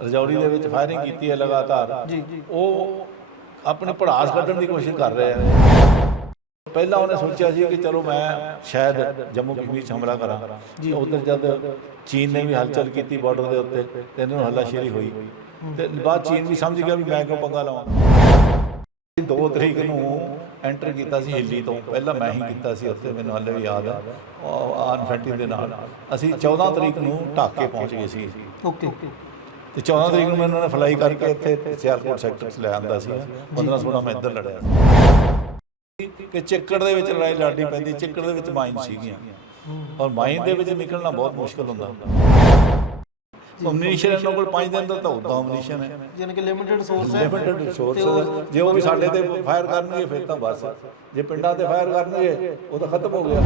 ਰਜੌਰੀ ਦੇ ਵਿੱਚ ਫਾਇਰਿੰਗ ਕੀਤੀ ਹੈ ਲਗਾਤਾਰ। ਉਹ ਆਪਣੀ ਪੜਾਸ ਕੱਢਣ ਦੀ ਕੋਸ਼ਿਸ਼ ਕਰ ਰਹੇ ਆ ਪਹਿਲਾਂ ਉਹਨੇ ਸੋਚਿਆ ਸੀ ਕਿ ਚਲੋ ਮੈਂ ਸ਼ਾਇਦ ਜੰਮੂ ਕਸ਼ਮੀਰ 'ਚ ਹਮਲਾ ਕਰਾਂ। ਤੇ ਉਧਰ ਜਦ ਚੀਨ ਨੇ ਵੀ ਹਲਚਲ ਕੀਤੀ ਬਾਰਡਰ ਦੇ ਉੱਤੇ ਤੇ ਇਹਨਾਂ ਨੂੰ ਹੱਲਾਸ਼ੇਰੀ ਹੋਈ। ਤੇ ਬਾਅਦ ਚੀਨ ਵੀ ਸਮਝ ਗਿਆ ਵੀ ਮੈਂ ਕਿਉਂ ਪੰਗਾ ਲਵਾਂ। 2 ਤਰੀਕ ਨੂੰ ਐਂਟਰ ਕੀਤਾ ਸੀ ਹਿੱਲੀ ਤੋਂ। ਪਹਿਲਾਂ ਮੈਂ ਹੀ ਕੀਤਾ ਸੀ ਉੱਥੇ ਮੈਨੂੰ ਹਾਲੇ ਵੀ ਯਾਦ ਹੈ। ਅਨਫੈਂਟੀ ਦੇ ਨਾਲ। ਅਸੀਂ 14 ਤਰੀਕ ਨੂੰ ਢਾਕੇ ਪਹੁੰਚ ਗਏ ਸੀ। ਓਕੇ। ਤੇ 14 ਤਰੀਕ ਨੂੰ ਮੈਂ ਉਹਨਾਂ ਨੇ ਫਲਾਈ ਕਰਕੇ ਇੱਥੇ ਸਿਆਲਕੋਟ ਸੈਕਟਰ 'ਚ ਲੈ ਆਂਦਾ ਸੀ। 15 16 ਮੈਂ ਇੱਧਰ ਲੜਿਆ। ਕਿ ਚਿੱਕੜ ਦੇ ਵਿੱਚ ਲੜਾਈ ਲੜਨੀ ਪੈਂਦੀ, ਚਿੱਕੜ ਦੇ ਵਿੱਚ ਮਾਈਨ ਸੀਗੀਆਂ। ਔਰ ਮਾਈਨ ਦੇ ਵਿੱਚ ਨਿਕਲਣਾ ਬਹੁਤ ਮੁਸ਼ਕਲ ਹੁੰਦਾ। ਅਮਨੀਸ਼ਨ ਇਹਨਾਂ ਕੋਲ 5 ਦਿਨ ਦਾ ਤਾਂ ਉਦਾਂ ਅਮਨੀਸ਼ਨ ਹੈ। ਯਾਨੀ ਕਿ ਲਿਮਿਟਡ ਸੋਰਸ ਹੈ। ਲਿਮਿਟਡ ਰਿਸੋਰਸ ਜੇ ਉਹ ਵੀ ਸਾਡੇ ਤੇ ਫਾਇਰ ਕਰਨਗੇ ਫਿਰ ਤਾਂ ਬਸ। ਜੇ ਪਿੰਡਾਂ ਤੇ ਫਾਇਰ ਕਰਨਗੇ ਉਹ ਤਾਂ ਖਤਮ ਹੋ ਗਿਆ।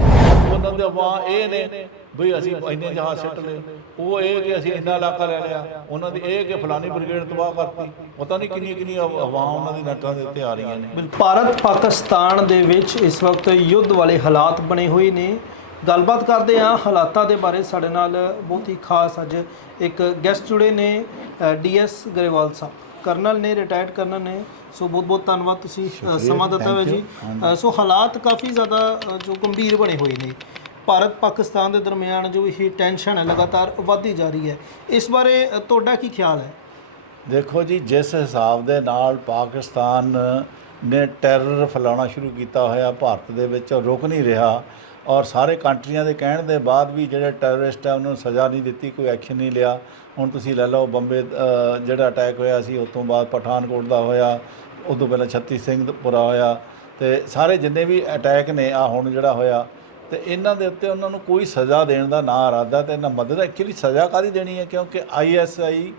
ਉਹਨਾਂ ਦੇ ਅਫਵਾਹ ਇਹ ਨੇ ਬਈ ਅਸੀਂ ਇੰਨੇ ਜਹਾਜ਼ ਸਿੱਟ ਲਏ। ਉਹ ਇਹ ਕਿ ਅਸੀਂ ਇੰਨਾ ਇਲਾਕਾ ਲੈ ਲਿਆ। ਉਹਨਾਂ ਦੀ ਇਹ ਕਿ ਫਲਾਨੀ ਬ੍ਰਿਗੇਡ ਤਬਾਹ ਕਰਤੀ। ਪਤਾ ਨਹੀਂ ਕਿੰਨੀ ਕਿੰਨੀ ਅਫਵਾਹ ਉਹਨਾਂ ਦੀ ਨੱਟਾਂ ਦੇ ਉੱਤੇ ਆ ਰਹੀਆਂ ਨੇ। ਭਾਰਤ ਪਾਕਿਸਤਾਨ ਦੇ ਵਿੱਚ ਇਸ ਵਕਤ ਯੁੱਧ ਵਾਲੇ ਹਾਲਾਤ ਬਣੇ ਹੋਏ ਨੇ। ਗੱਲਬਾਤ ਕਰਦੇ ਹਾਂ ਹਾਲਾਤਾਂ ਦੇ ਬਾਰੇ। ਸਾਡੇ ਨਾਲ ਬਹੁਤ ਹੀ ਖਾਸ ਅੱਜ ਇੱਕ ਗੈਸਟ ਜੁੜੇ ਨੇ ਡੀਐਸ ਗਰੇਵਾਲ ਸਾਹਿਬ। ਕਰਨਲ ਨੇ ਰਿਟਾਇਰਡ ਕਰਨਲ ਨੇ। ਸੋ ਬਹੁਤ ਬਹੁਤ ਧੰਨਵਾਦ ਤੁਸੀਂ ਸਮਾਂ ਦਿੱਤਾ ਹੋਇਆ ਜੀ। ਸੋ ਹਾਲਾਤ ਕਾਫੀ ਜ਼ਿਆਦਾ ਜੋ ਗੰਭੀਰ ਬਣੇ ਹੋਏ ਨੇ। ਭਾਰਤ ਪਾਕਿਸਤਾਨ ਦੇ ਦਰਮਿਆਨ ਜੋ ਇਹ ਟੈਨਸ਼ਨ ਹੈ ਲਗਾਤਾਰ ਵਧਦੀ ਜਾ ਰਹੀ ਹੈ। ਇਸ ਬਾਰੇ ਤੁਹਾਡਾ ਕੀ ਖਿਆਲ ਹੈ? ਦੇਖੋ ਜੀ ਜਿਸ ਹਿਸਾਬ ਦੇ ਨਾਲ ਪਾਕਿਸਤਾਨ ਨੇ ਟੈਰਰ ਫੈਲਾਉਣਾ ਸ਼ੁਰੂ ਕੀਤਾ ਹੋਇਆ ਭਾਰਤ ਦੇ ਵਿੱਚ ਰੁਕ ਨਹੀਂ ਰਿਹਾ ਔਰ ਸਾਰੇ ਕੰਟਰੀਆਂ ਦੇ ਕਹਿਣ ਦੇ ਬਾਅਦ ਵੀ ਜਿਹੜੇ ਟੈਰਰਿਸਟ ਹੈ ਉਹਨਾਂ ਨੂੰ ਸਜ਼ਾ ਨਹੀਂ ਦਿੱਤੀ, ਕੋਈ ਐਕਸ਼ਨ ਨਹੀਂ ਲਿਆ। ਹੁਣ ਤੁਸੀਂ ਲੈ ਲਓ ਬੰਬੇ ਜਿਹੜਾ ਅਟੈਕ ਹੋਇਆ ਸੀ, ਉਸ ਤੋਂ ਬਾਅਦ ਪਠਾਨਕੋਟ ਦਾ ਹੋਇਆ ਉਦੋਂ ਪਹਿਲਾਂ ਛੱਤੀ ਸਿੰਘਪੁਰਾ ਹੋਇਆ। ਤੇ ਸਾਰੇ ਜਿੰਨੇ ਵੀ ਅਟੈਕ ਨੇ ਆ ਹੁਣ ਜਿਹੜਾ ਹੋਇਆ, ਤੇ ਇਹਨਾਂ ਦੇ ਉੱਤੇ ਉਹਨਾਂ ਨੂੰ ਕੋਈ ਸਜ਼ਾ ਦੇਣ ਦਾ ਨਾ ਇਰਾਦਾ ਤੇ ਨਾ ਮਦਦ ਐਕਚੁਅਲੀ ਸਜ਼ਾ ਕਾਦੀ ਦੇਣੀ ਹੈ? ਕਿਉਂਕਿ ਆਈਐਸਆਈ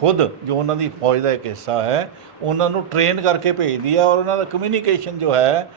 ਖੁਦ ਜੋ ਉਹਨਾਂ ਦੀ ਫੌਜ ਦਾ ਇੱਕ ਹਿੱਸਾ ਹੈ, ਉਹਨਾਂ ਨੂੰ ਟ੍ਰੇਨ ਕਰਕੇ ਭੇਜਦੀ ਹੈ ਔਰ ਉਹਨਾਂ ਦਾ ਕਮਿਊਨੀਕੇਸ਼ਨ ਜੋ ਹੈ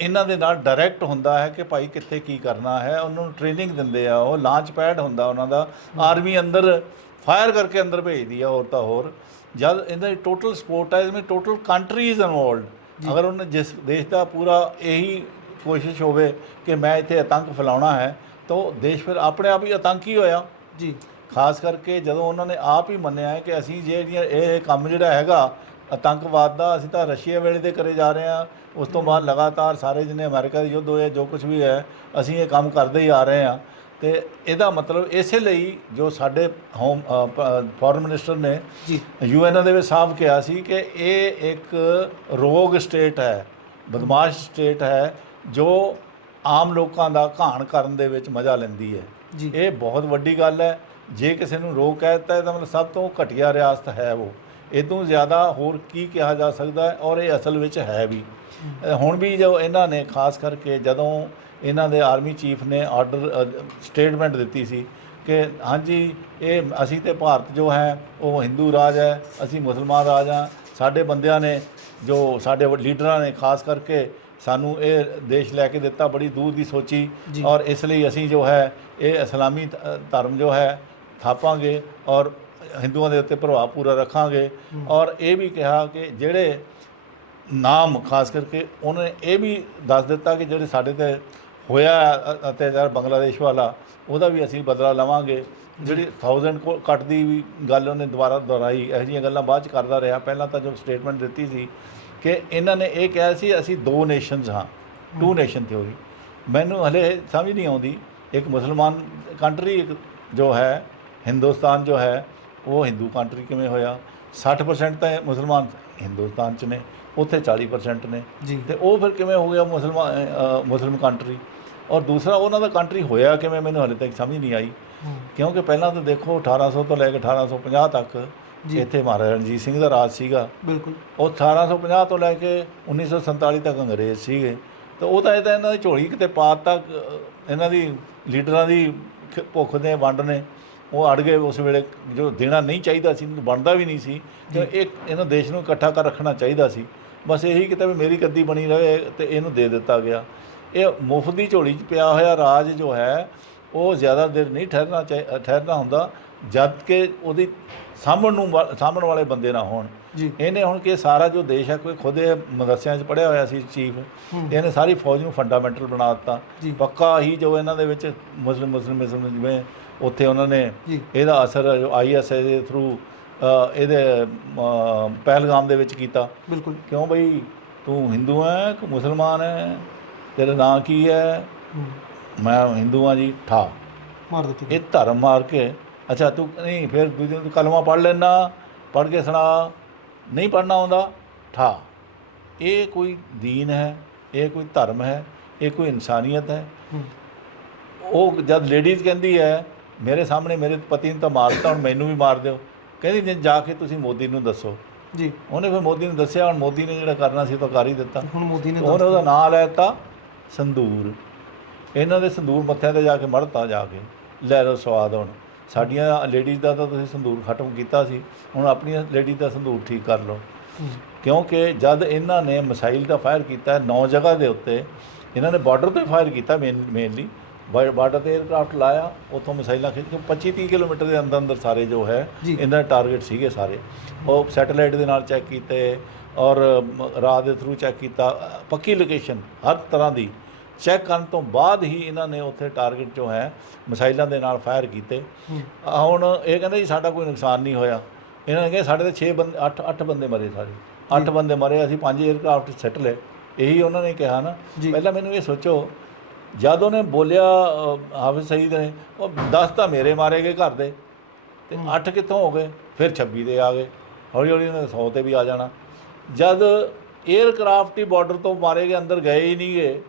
ਇਹਨਾਂ ਦੇ ਨਾਲ ਡਾਇਰੈਕਟ ਹੁੰਦਾ ਹੈ ਕਿ ਭਾਈ ਕਿੱਥੇ ਕੀ ਕਰਨਾ ਹੈ ਉਹਨਾਂ ਨੂੰ ਟ੍ਰੇਨਿੰਗ ਦਿੰਦੇ ਆ ਉਹ ਲਾਂਚ ਪੈਡ ਹੁੰਦਾ ਉਹਨਾਂ ਦਾ ਆਰਮੀ ਅੰਦਰ ਫਾਇਰ ਕਰਕੇ ਅੰਦਰ ਭੇਜਦੀ ਆ ਹੋਰ। ਤਾਂ ਹੋਰ ਜਦ ਇਹਦਾ ਟੋਟਲ ਸਪੋਰਟ ਹੈ ਇਸमें ਟੋਟਲ ਕੰਟਰੀਜ਼ ਇਨਵੋਲਡ ਅਗਰ ਉਹਨੇ ਜਿਸ ਦੇਸ਼ ਦਾ ਪੂਰਾ ਇਹੀ ਕੋਸ਼ਿਸ਼ ਹੋਵੇ ਕਿ ਮੈਂ ਇੱਥੇ ਆਤੰਕ ਫੈਲਾਉਣਾ ਹੈ ਤਾਂ ਦੇਸ਼ ਫਿਰ ਆਪਣੇ ਆਪ ਹੀ ਆਤੰਕੀ ਹੋਇਆ। ਜੀ। ਖਾਸ ਕਰਕੇ ਜਦੋਂ ਉਹਨਾਂ ਨੇ ਆਪ ਹੀ ਮੰਨਿਆ ਹੈ ਕਿ ਅਸੀਂ ਜਿਹੜੀਆਂ ਇਹ ਕੰਮ ਜਿਹੜਾ ਹੈਗਾ ਆਤੰਕਵਾਦ ਦਾ ਅਸੀਂ ਤਾਂ ਰਸ਼ੀਆ ਵੇਲੇ ਦੇ ਕਰੇ ਜਾ ਰਹੇ ਹਾਂ। ਉਸ ਤੋਂ ਬਾਅਦ ਲਗਾਤਾਰ ਸਾਰੇ ਜਿੰਨੇ ਅਮਰੀਕਾ ਦੇ ਯੁੱਧ ਹੋਏ ਜੋ ਕੁਝ ਵੀ ਹੈ ਅਸੀਂ ਇਹ ਕੰਮ ਕਰਦੇ ਹੀ ਆ ਰਹੇ ਹਾਂ। ਤੇ ਇਹਦਾ ਮਤਲਬ ਇਸੇ ਲਈ ਜੋ ਸਾਡੇ ਹੋਮ ਫੋਰਨ ਮਿਨਿਸਟਰ ਨੇ ਜੀ। ਯੂਐਨ ਦੇ ਵਿੱਚ ਸਾਫ਼ ਕਿਹਾ ਸੀ ਕਿ ਇਹ ਇੱਕ ਰੋਗ ਸਟੇਟ ਹੈ ਬਦਮਾਸ਼ ਸਟੇਟ ਹੈ ਜੋ ਆਮ ਲੋਕਾਂ ਦਾ ਘਾਣ ਕਰਨ ਦੇ ਵਿੱਚ ਮਜ਼ਾ ਲੈਂਦੀ ਹੈ। ਜੀ। ਇਹ ਬਹੁਤ ਵੱਡੀ ਗੱਲ ਹੈ। ਜੇ ਕਿਸੇ ਨੂੰ ਰੋਗ ਕਹਿ ਦਿੱਤਾ ਹੈ ਤਾਂ ਮਤਲਬ ਸਭ ਤੋਂ ਘਟੀਆ ਰਿਆਸਤ ਹੈ ਉਹ। ਇਹ ਤੋਂ ਜ਼ਿਆਦਾ ਹੋਰ ਕੀ ਕਿਹਾ ਜਾ ਸਕਦਾ ਹੈ ਔਰ ਇਹ ਅਸਲ ਵਿੱਚ ਹੈ ਵੀ ਹੁਣ ਵੀ ਜੋ ਇਹਨਾਂ ਨੇ ਖਾਸ ਕਰਕੇ ਜਦੋਂ ਇਹਨਾਂ ਦੇ ਆਰਮੀ ਚੀਫ ਨੇ ਆਰਡਰ ਸਟੇਟਮੈਂਟ ਦਿੱਤੀ ਸੀ ਕਿ ਹਾਂਜੀ ਇਹ ਅਸੀਂ ਤੇ ਭਾਰਤ ਜੋ ਹੈ ਉਹ ਹਿੰਦੂ ਰਾਜ ਹੈ ਅਸੀਂ ਮੁਸਲਮਾਨ ਰਾਜ ਹਾਂ ਸਾਡੇ ਬੰਦਿਆਂ ਨੇ ਜੋ ਸਾਡੇ ਲੀਡਰਾਂ ਨੇ ਖਾਸ ਕਰਕੇ ਸਾਨੂੰ ਇਹ ਦੇਸ਼ ਲੈ ਕੇ ਦਿੱਤਾ ਬੜੀ ਦੂਰ ਦੀ ਸੋਚੀ। ਔਰ ਇਸ ਲਈ ਅਸੀਂ ਜੋ ਹੈ ਇਹ ਇਸਲਾਮੀ ਧਰਮ ਜੋ ਹੈ ਥਾਪਾਂਗੇ ਔਰ ਹਿੰਦੂਆਂ ਦੇ ਉੱਤੇ ਪ੍ਰਭਾਵ ਪੂਰਾ ਰੱਖਾਂਗੇ ਔਰ ਇਹ ਵੀ ਕਿਹਾ ਕਿ ਜਿਹੜੇ ਨਾਮ, ਖਾਸ ਕਰਕੇ ਉਹਨੇ ਇਹ ਵੀ ਦੱਸ ਦਿੱਤਾ ਕਿ ਜਿਹੜੇ ਸਾਡੇ ਤੇ ਹੋਇਆ ਅਤਿਆਚਾਰ ਬੰਗਲਾਦੇਸ਼ ਵਾਲਾ, ਉਹਦਾ ਵੀ ਅਸੀਂ ਬਦਲਾ ਲਵਾਂਗੇ। ਜਿਹੜੀ 1000 ਕੋ ਕੱਟ ਦੀ ਵੀ ਗੱਲ ਉਹਨੇ ਦੁਬਾਰਾ ਦੁਹਰਾਈ, ਇਹੋ ਜਿਹੀਆਂ ਗੱਲਾਂ ਬਾਅਦ ਚ ਕਰਦਾ ਰਿਹਾ। ਪਹਿਲਾਂ ਤਾਂ ਜੋ ਸਟੇਟਮੈਂਟ ਦਿੱਤੀ ਸੀ ਕਿ ਇਹਨਾਂ ਨੇ ਇਹ ਕਿਹਾ ਸੀ, ਅਸੀਂ ਦੋ ਨੇਸ਼ਨਸ ਹਾਂ ਟੂ ਨੇਸ਼ਨ ਥਿਉਰੀ ਮੈਨੂੰ ਹਲੇ ਸਮਝ ਨਹੀਂ ਆਉਂਦੀ, ਇੱਕ ਮੁਸਲਮਾਨ ਕੰਟਰੀ ਇੱਕ ਜੋ ਹੈ, ਹਿੰਦੁਸਤਾਨ ਜੋ ਹੈ ਉਹ ਹਿੰਦੂ ਕੰਟਰੀ ਕਿਵੇਂ ਹੋਇਆ? 60% ਤਾਂ ਮੁਸਲਮਾਨ ਹਿੰਦੁਸਤਾਨ ਚ ਨੇ ਉੱਥੇ 40% ਨੇ। ਤੇ ਉਹ ਫਿਰ ਕਿਵੇਂ ਹੋ ਗਿਆ ਮੁਸਲਮਾਨ ਮੁਸਲਿਮ ਕੰਟਰੀ ਔਰ ਦੂਸਰਾ ਉਹਨਾਂ ਦਾ ਕੰਟਰੀ ਹੋਇਆ ਕਿਵੇਂ? ਮੈਨੂੰ ਹਲੇ ਤੱਕ ਸਮਝ ਨਹੀਂ ਆਈ। ਕਿਉਂਕਿ ਪਹਿਲਾਂ ਤਾਂ ਦੇਖੋ 1800 ਤੋਂ ਲੈ ਕੇ 1850 ਤੱਕ। ਇੱਥੇ ਮਹਾਰਾਜਾ ਰਣਜੀਤ ਸਿੰਘ ਦਾ ਰਾਜ ਸੀਗਾ। ਬਿਲਕੁਲ। ਉਹ 1850 ਤੋਂ ਲੈ ਕੇ 1947 ਤੱਕ ਅੰਗਰੇਜ਼ ਸੀਗੇ। ਤੇ ਉਹ ਤਾਂ ਇਹ ਤਾਂ ਇਹਨਾਂ ਦੀ ਝੋਲੀ ਕਿਤੇ ਪਾਤ ਤੱਕ ਇਹਨਾਂ ਦੀ ਲੀਡਰਾਂ ਦੀ ਭੁੱਖ ਦੇ ਵੰਡ ਨੇ। ਉਹ ਅੜ ਗਏ ਉਸ ਵੇਲੇ ਜੋ ਦੇਣਾ ਨਹੀਂ ਚਾਹੀਦਾ ਸੀ ਬਣਦਾ ਵੀ ਨਹੀਂ ਸੀ ਤੇ ਇੱਕ ਇਹਨਾਂ ਦੇਸ਼ ਨੂੰ ਇਕੱਠਾ ਕਰ ਰੱਖਣਾ ਚਾਹੀਦਾ ਸੀ। ਬਸ ਇਹੀ ਕਿਤੇ ਵੀ ਮੇਰੀ ਗੱਦੀ ਬਣੀ ਰਹੇ ਤੇ ਇਹਨੂੰ ਦੇ ਦਿੱਤਾ ਗਿਆ। ਇਹ ਮੁਫਤ ਦੀ ਝੋਲੀ 'ਚ ਪਿਆ ਹੋਇਆ ਰਾਜ ਜੋ ਹੈ ਉਹ ਜ਼ਿਆਦਾ ਦੇਰ ਨਹੀਂ ਠਹਿਰਨਾ ਚਾਹੀ ਠਹਿਰਨਾ ਹੁੰਦਾ ਜਦ ਕਿ ਉਹਦੀ ਸਾਂਭਣ ਨੂੰ ਸਾਂਭਣ ਵਾਲੇ ਬੰਦੇ ਨਾ ਹੋਣ। ਇਹਨੇ ਹੁਣ ਕਿ ਸਾਰਾ ਜੋ ਦੇਸ਼ ਹੈ ਕੋਈ ਖੁਦ ਇਹ ਮਦਰਸਿਆਂ 'ਚ ਪੜਿਆ ਹੋਇਆ ਸੀ ਚੀਫ ਇਹਨੇ ਸਾਰੀ ਫੌਜ ਨੂੰ ਫੰਡਾਮੈਂਟਲ ਬਣਾ ਦਿੱਤਾ। ਪੱਕਾ ਹੀ ਜੋ ਇਹਨਾਂ ਦੇ ਵਿੱਚ ਮੁਸਲਿਮ ਮੁਸਲਿਮਿਜ਼ਮ ਜਿਵੇਂ ਉੱਥੇ ਉਹਨਾਂ ਨੇ। ਇਹਦਾ ਅਸਰ ਜੋ ਆਈਐਸਆਈ ਦੇ ਥਰੂ ਇਹਦੇ ਪਹਿਲਗਾਮ ਦੇ ਵਿੱਚ ਕੀਤਾ। ਬਿਲਕੁਲ। ਕਿਉਂ ਬਈ? ਤੂੰ ਹਿੰਦੂ ਹੈ ਕਿ ਮੁਸਲਮਾਨ ਹੈ ਤੇਰਾ ਨਾਂ ਕੀ ਹੈ। ਮੈਂ ਹਿੰਦੂ ਹਾਂ ਜੀ ਠਾ। ਮਾਰ ਦਿੱਤੀ। ਇਹ ਧਰਮ ਮਾਰ ਕੇ ਅੱਛਾ ਤੂੰ ਨਹੀਂ ਫਿਰ ਦੂਜੇ ਨੂੰ ਕਲਮਾ ਪੜ੍ਹ ਲੈਣਾ ਪੜ੍ਹ ਕੇ ਸੁਣਾ ਨਹੀਂ ਪੜ੍ਹਨਾ ਆਉਂਦਾ ਠਾ। ਇਹ ਕੋਈ ਦੀਨ ਹੈ ਇਹ ਕੋਈ ਧਰਮ ਹੈ ਇਹ ਕੋਈ ਇਨਸਾਨੀਅਤ ਹੂੰ, ਉਹ ਜਦ ਲੇਡੀਜ਼ ਕਹਿੰਦੀ ਹੈ ਮੇਰੇ ਸਾਹਮਣੇ ਮੇਰੇ ਪਤੀ ਨੂੰ ਤਾਂ ਮਾਰਤਾ ਹੁਣ ਮੈਨੂੰ ਵੀ ਮਾਰ ਦਿਓ। ਕਹਿੰਦੀ ਜੇ ਜਾ ਕੇ ਤੁਸੀਂ ਮੋਦੀ ਨੂੰ ਦੱਸੋ। ਜੀ। ਉਹਨੇ ਫਿਰ ਮੋਦੀ ਨੂੰ ਦੱਸਿਆ ਹੁਣ ਮੋਦੀ ਨੇ ਜਿਹੜਾ ਕਰਨਾ ਸੀ ਉਹ ਤਾਂ ਕਰ ਹੀ ਦਿੱਤਾ। ਹੁਣ ਮੋਦੀ ਨੇ ਉਹਨੇ ਉਹਦਾ ਨਾਂ ਲੈ ਦਿੱਤਾ ਸੰਦੂਰ। ਇਹਨਾਂ ਦੇ ਸੰਦੂਰ ਮੱਥਿਆਂ ਤੇ ਜਾ ਕੇ ਮੜਤਾ ਜਾ ਕੇ। ਲੈ ਲਓ ਸਵਾਦ ਹੁਣ। ਸਾਡੀਆਂ ਲੇਡੀਜ਼ ਦਾ ਤਾਂ ਤੁਸੀਂ ਸੰਦੂਰ ਖਤਮ ਕੀਤਾ ਸੀ। ਹੁਣ ਆਪਣੀਆਂ ਲੇਡੀਜ਼ ਦਾ ਸੰਦੂਰ ਠੀਕ ਕਰ ਲਓ। ਕਿਉਂਕਿ ਜਦ ਇਹਨਾਂ ਨੇ ਮਿਸਾਈਲ ਦਾ ਫਾਇਰ ਕੀਤਾ ਨੌ ਜਗ੍ਹਾ ਦੇ ਉੱਤੇ ਇਹਨਾਂ ਨੇ ਬਾਰਡਰ ਤੇ ਫਾਇਰ ਕੀਤਾ ਮੇਨਲੀ ਬਾਰਡਰ ਤੇ 에ਅਰਕ੍ਰਾਫਟ ਲਾਇਆ ਉੱਥੋਂ ਮਿਸਾਈਲਾਂ ਖਿੱਚ ਕੇ 25 30 ਕਿਲੋਮੀਟਰ ਦੇ ਅੰਦਰ ਅੰਦਰ ਸਾਰੇ ਜੋ ਹੈ। ਇਹਨਾਂ ਦੇ ਟਾਰਗੇਟ ਸੀਗੇ ਸਾਰੇ। ਉਹ ਸੈਟੇਲਾਈਟ ਦੇ ਨਾਲ ਚੈੱਕ ਕੀਤੇ ਔਰ ਰਾਹ ਦੇ ਥਰੂ ਚੈੱਕ ਕੀਤਾ। ਪੱਕੀ ਲੋਕੇਸ਼ਨ ਹਰ ਤਰ੍ਹਾਂ ਦੀ। ਚੈੱਕ ਕਰਨ ਤੋਂ ਬਾਅਦ ਹੀ ਇਹਨਾਂ ਨੇ ਉੱਥੇ ਟਾਰਗੇਟ ਜੋ ਹੈ ਮਿਸਾਈਲਾਂ ਦੇ ਨਾਲ ਫਾਇਰ ਕੀਤੇ। ਹੂੰ, ਹੁਣ ਇਹ ਕਹਿੰਦੇ ਜੀ ਸਾਡਾ ਕੋਈ ਨੁਕਸਾਨ ਨਹੀਂ ਹੋਇਆ। ਇਹਨਾਂ ਨੇ ਕਿਹਾ ਸਾਡੇ ਤੇ 6 ਬੰਦੇ 8 8 ਬੰਦੇ ਮਰੇ ਸਾਰੇ। 8 ਬੰਦੇ ਮਰੇ ਅਸੀਂ 5 에ਅਰਕ੍ਰਾਫਟ ਸੈੱਟ ਲਏ ਇਹੀ ਉਹਨਾਂ ਨੇ ਕਿਹਾ ਨਾ। ਪਹਿਲਾਂ ਮੈਨੂੰ ਇਹ ਸੋਚੋ ਜਦ ਉਹਨੇ ਬੋਲਿਆ ਹਾਫਿਜ਼ ਸਈਦ ਨੇ ਉਹ 10 ਤਾਂ ਮੇਰੇ ਮਾਰੇ ਗਏ ਘਰ ਦੇ ਤੇ 8 ਕਿੱਥੋਂ ਹੋ ਗਏ? ਫਿਰ 26 ਦੇ ਆ ਗਏ। ਹੌਲੀ ਹੌਲੀ ਉਹਨੇ 100 ਤੇ ਵੀ ਆ ਜਾਣਾ। ਜਦ 에ਅਰਕ੍ਰਾਫਟ ਹੀ ਬਾਰਡਰ ਤੋਂ ਮਾਰੇ ਗਏ ਅੰਦਰ ਗਏ ਹੀ ਨਹੀਂ ਗਏ